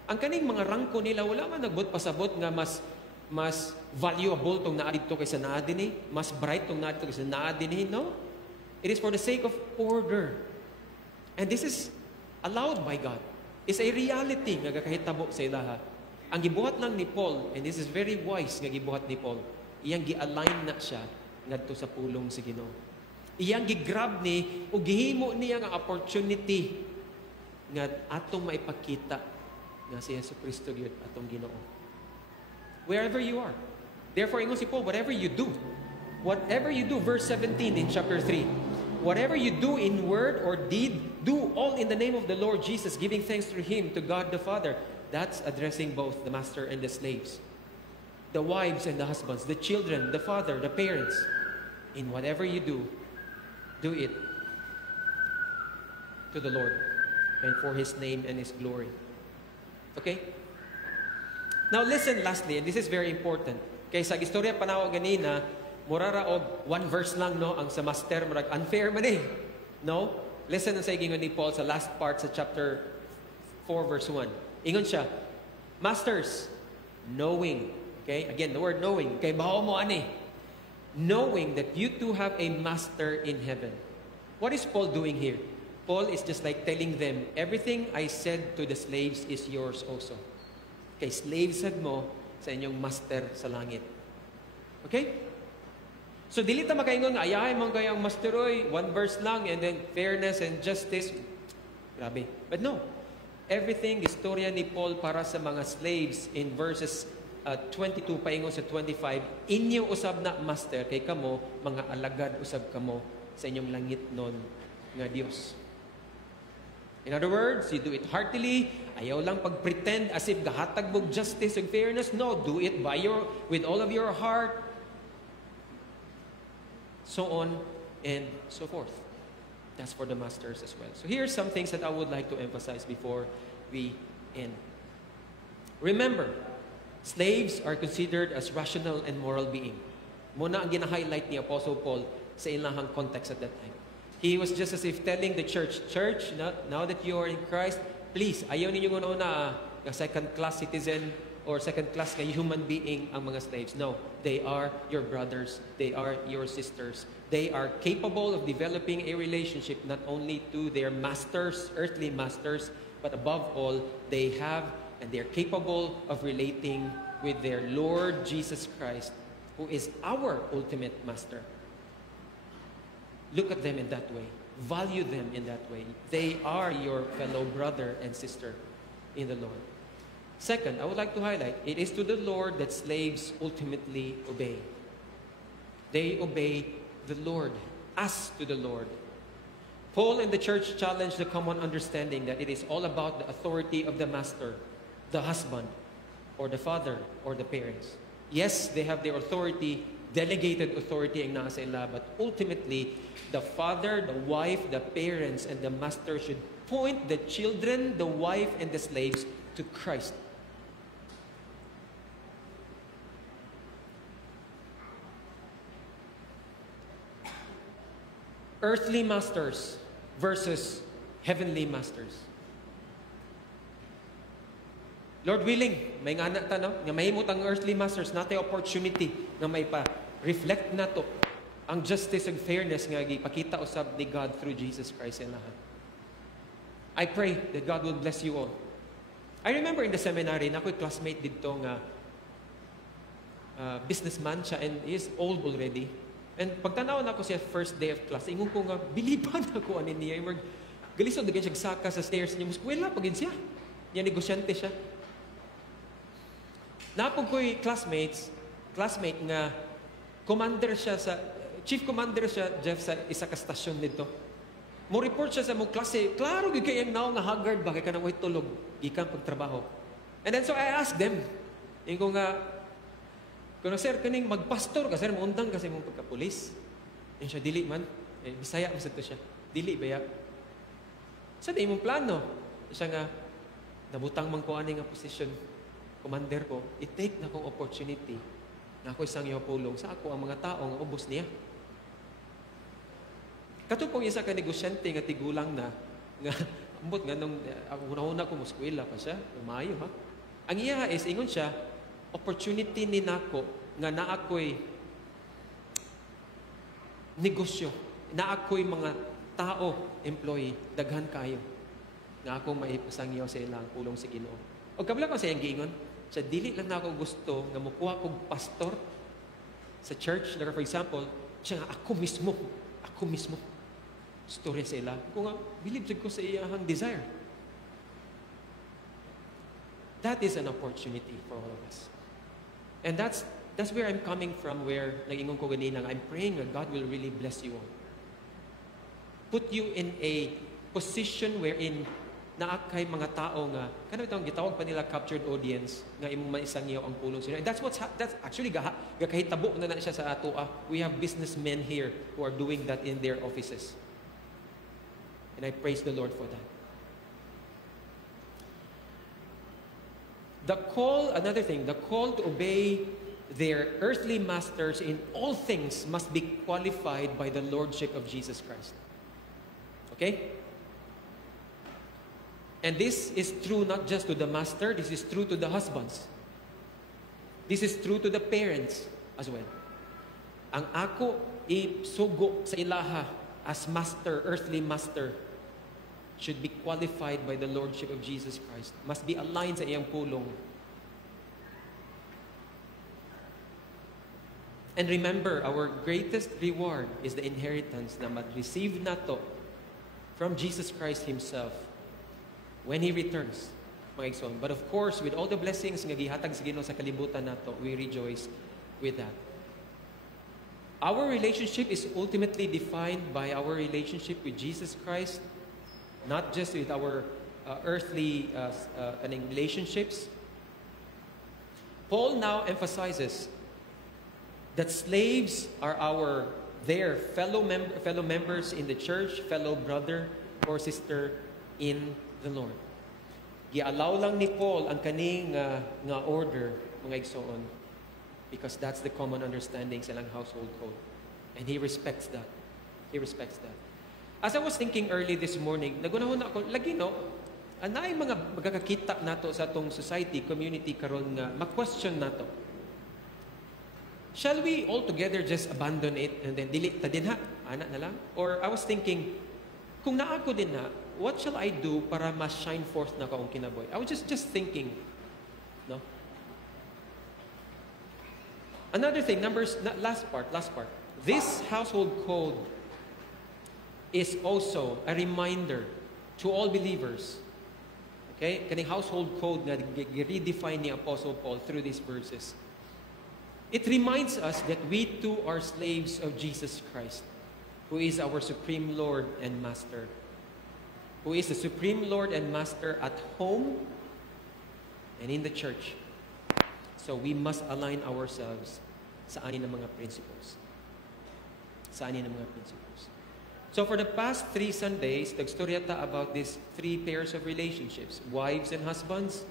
ang kaning mga rangko nila wala man nagbot pasabot nga mas valuable tong naa dito kaysa naa dinhi, mas bright tong naa dito kaysa naa dinhi, no? It is for the sake of order. And this is allowed by God. It's a reality nga gakahitabo sa ilaha. Ang gibuhat lang ni Paul, and this is very wise nga gibuhat ni Paul, iyang gi-align na siya ngadto sa pulong sa Ginoo. Iyang gi-grab ni o gihimo niya nga opportunity nga atong maipakita nga si Jesucristo gyud atong Ginoo. Wherever you are. Therefore, ingon si Paul, whatever you do, verse 17 in chapter 3, whatever you do in word or deed, do all in the name of the Lord Jesus, giving thanks through Him to God the Father. That's addressing both the master and the slaves, the wives and the husbands, the children, the father, the parents. In whatever you do it to the Lord and for His name and His glory. Okay? Now listen lastly, and this is very important. Kay sa istorya panaw ganina, murara og one verse lang no ang sa master murag unfair man eh. No? Listen ang sa ingon ni Paul sa last part sa chapter 4 verse 1. Ingon siya, Masters, knowing, okay? Again, the word knowing. Kay bahaw mo ani. Knowing that you too have a master in heaven. What is Paul doing here? Paul is just like telling them, everything I said to the slaves is yours also. Okay, slaves said mo sa inyong master sa langit. Okay? So, dili ta makaingon nga, ayahay mong kayang master, oy, one verse lang, and then fairness and justice. Grabe. But no. Everything, istorya ni Paul para sa mga slaves in verses 22 paingon sa 25, inyo usab na master, kay kamo, mga alagad usab kamo sa inyong langit nun nga Dios. In other words, you do it heartily. Ayaw lang pag-pretend as if gahatag mo justice and fairness. No, do it with all of your heart. So on and so forth. That's for the masters as well. So here's some things that I would like to emphasize before we end. Remember, slaves are considered as rational and moral being. Muna ang gina-highlight ni Apostle Paul sa ilahang context at that time. He was just as if telling the church, now that you are in Christ, please, ayaw ninyo una second-class citizen or second-class human being ang mga slaves. No, they are your brothers. They are your sisters. They are capable of developing a relationship not only to their masters, earthly masters, but above all, they have and they are capable of relating with their Lord Jesus Christ, who is our ultimate master. Look at them in that way. Value them in that way. They are your fellow brother and sister in the Lord. Second, I would like to highlight, it is to the Lord that slaves ultimately obey. They obey the Lord, as to the Lord. Paul and the church challenged the common understanding that it is all about the authority of the master, the husband, or the father, or the parents. Yes, they have their authority, delegated authority ang nasa ila, but ultimately, the father, the wife, the parents, and the master should point the children, the wife, and the slaves to Christ. Earthly masters versus heavenly masters. Lord willing, may nga na nga mahimot ang earthly masters natin opportunity nga may pa-reflect na to ang justice and fairness nga gipakita usab ni God through Jesus Christ sa lahat. I pray that God will bless you all. I remember in the seminary, na ako'y classmate dito nga businessman siya and he is old already. And pagtanaw na ako siya first day of class, ingon ko nga, biliban ako anin niya. Galisod na siya saka sa stairs niya. Muskwela, pagin siya. Niya negosyante siya. Napag ko'y classmate nga, commander siya chief commander siya, Jeff, sa isa ka stasyon dito. Mo report siya sa mong klase, klaro, gikayang now nga haggard ba, kaya ka nang tulog, gikan pagtrabaho. And then so I asked them, yung nga, kung sir, kaning magpastor ka, sir, maundang kasi mong pagkapulis. Yan siya, dili man. Bisaya mo sa ito siya. Dili, baya. Sa di mong plano, siya nga, nabutang man ko ani nga position, commander ko, i-take na kong opportunity na ako isang pulong sa ako ang mga tao nga ubos niya. Katupong isa ka negosyante nga tigulang na, nga, ambot nga nung, una-una ko muskwila pa siya, umayo ha. Ang iya is, ingon siya, opportunity ni nako nga naakoy negosyo, naakoy mga tao, employee, daghan kayo, nga ako maipasangyaw sa ilang pulong si Ginoo. O kabila ko sa iyang giingon, sa dili lang na ako gusto nga mukuha kong pastor sa church, like for example, siya nga ako mismo, storya sa ila. Kung nga, believe ko sa iyang desire. That is an opportunity for all of us. And that's where I'm coming from, where nag-ingon ko ganina, I'm praying that God will really bless you all. Put you in a position wherein naa kay mga tao nga kanang itong gitawag pa nila captured audience nga imong maisangiyo ang pulong sila. And that's actually gakahitabo na siya sa ato. We have businessmen here who are doing that in their offices. And I praise the Lord for that. Another thing, the call to obey their earthly masters in all things must be qualified by the lordship of Jesus Christ. Okay? And this is true not just to the master, this is true to the husbands. This is true to the parents as well. Ang ako isugo sa ilaha as master, earthly master, should be qualified by the lordship of Jesus Christ. Must be aligned sa iyang pulong. And remember, our greatest reward is the inheritance na mag-receive nato from Jesus Christ Himself when He returns, mga igsoon. But of course, with all the blessings nga gihatag sa Ginoo sa kalibutan nato, we rejoice with that. Our relationship is ultimately defined by our relationship with Jesus Christ, not just with our earthly relationships. Paul now emphasizes that slaves are their fellow members in the church, fellow brother or sister in the Lord. Gialaw lang ni Paul ang kaning nga order, mga igsoon, because that's the common understanding sa ilang household code. And he respects that. He respects that. As I was thinking early this morning, nagunahon ako, lagi no, anay mga magkakakita nato sa atong society, community karon nga ma-question nato. Shall we altogether just abandon it and then delete ta din ha? Ana na lang? Or I was thinking, kung naa ko din na, what shall I do para ma-shine forth na akong kinaboy? I was just thinking, no? Another thing, last part. This household code is also a reminder to all believers. Okay? Kaning household code na redefine ni Apostle Paul through these verses. It reminds us that we too are slaves of Jesus Christ, who is our supreme Lord and Master. Who is the supreme Lord and Master at home and in the church. So we must align ourselves sa anin ng mga principles. Sa anin ng mga principles. So for the past 3 Sundays, nagstorya ta about these 3 pairs of relationships. Wives and husbands,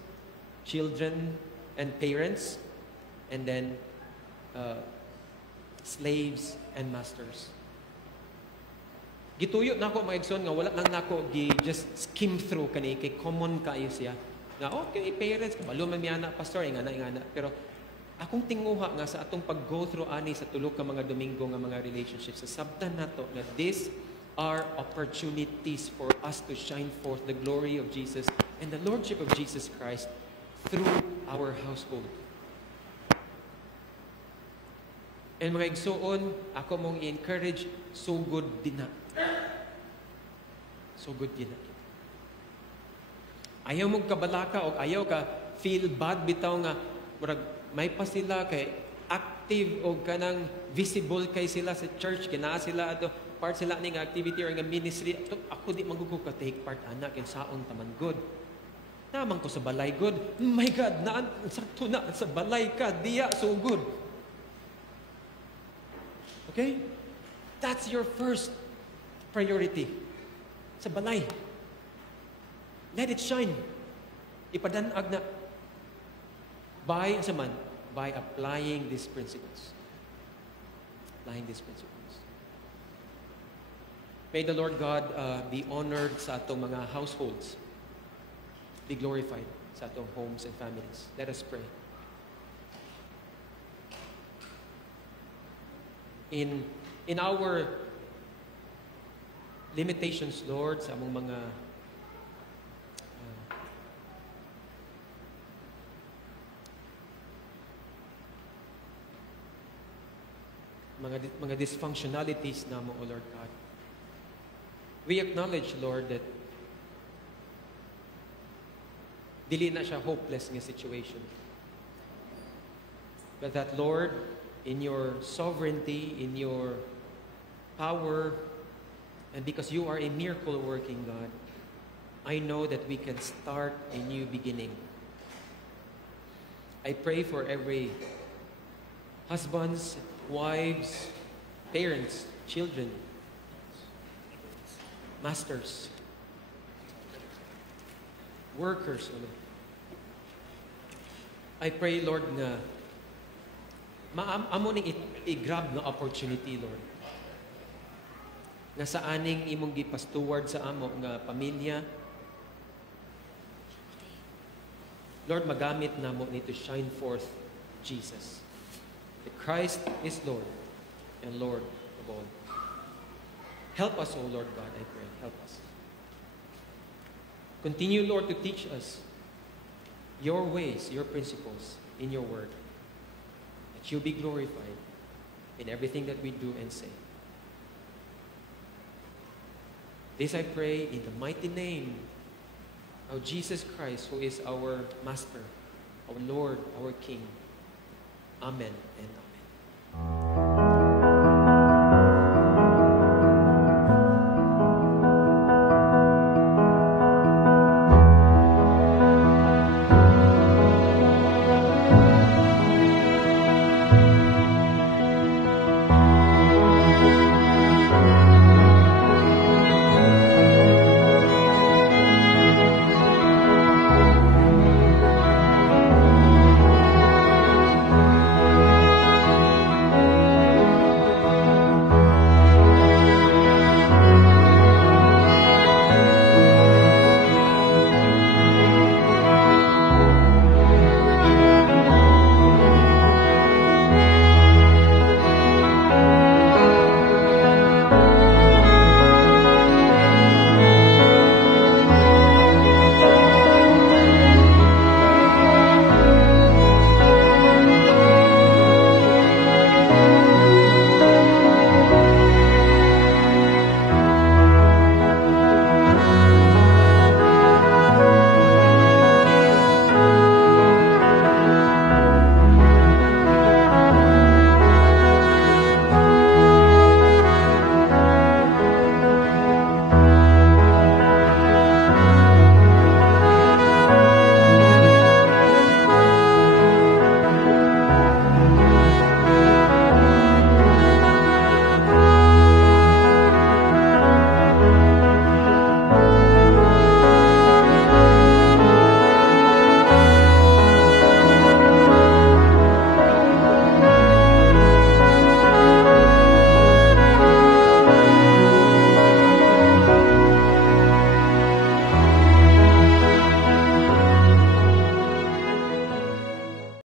children and parents, and then slaves and masters. Gituyo na ako mga igsoon nga wala lang nako just skim through kani kay common kayo siya. Nga okay, parents, kabalo man miana pastor ingana. Pero akong tinguha nga sa atong pag-go through ani sa tulo ka mga Domingo nga mga relationships, sa sabtan nato na these are opportunities for us to shine forth the glory of Jesus and the lordship of Jesus Christ through our household. And mga igsoon, ako mong i-encourage, so good din na. So good din na. Ayaw mong kabalaka o ayaw ka feel bad bitaw nga may pa sila kay active o kanang visible kay sila sa church, kinaa sila ato part sila ning activity or nga ministry. Ako di magugug ka take part anak in saon taman good. Naman ko sa balay good. My God, naan sakto na sa balay ka diya so good. Okay? That's your first priority. Sa balay. Let it shine. Ipadanag na. By applying these principles. Applying these principles. May the Lord God be honored sa atong mga households. Be glorified sa atong homes and families. Let us pray. In our limitations, Lord, sa among mga dysfunctionalities namo, O Lord God. We acknowledge, Lord, that dili na siya hopeless nga situation. But that, Lord, in your sovereignty, in your power, and because you are a miracle-working God, I know that we can start a new beginning. I pray for every husbands, wives, parents, children, masters, workers, Lord. I pray, Lord, na amo ning i-grab na opportunity, Lord. Nga sa aning imong gipastuward sa amo nga pamilya, Lord, magamit na mo ni to shine forth Jesus. That Christ is Lord and Lord of all. Help us, O Lord God, I pray. Help us. Continue, Lord, to teach us your ways, your principles in your word. That you be glorified in everything that we do and say. This I pray in the mighty name of Jesus Christ, who is our Master, our Lord, our King. Amen and amen.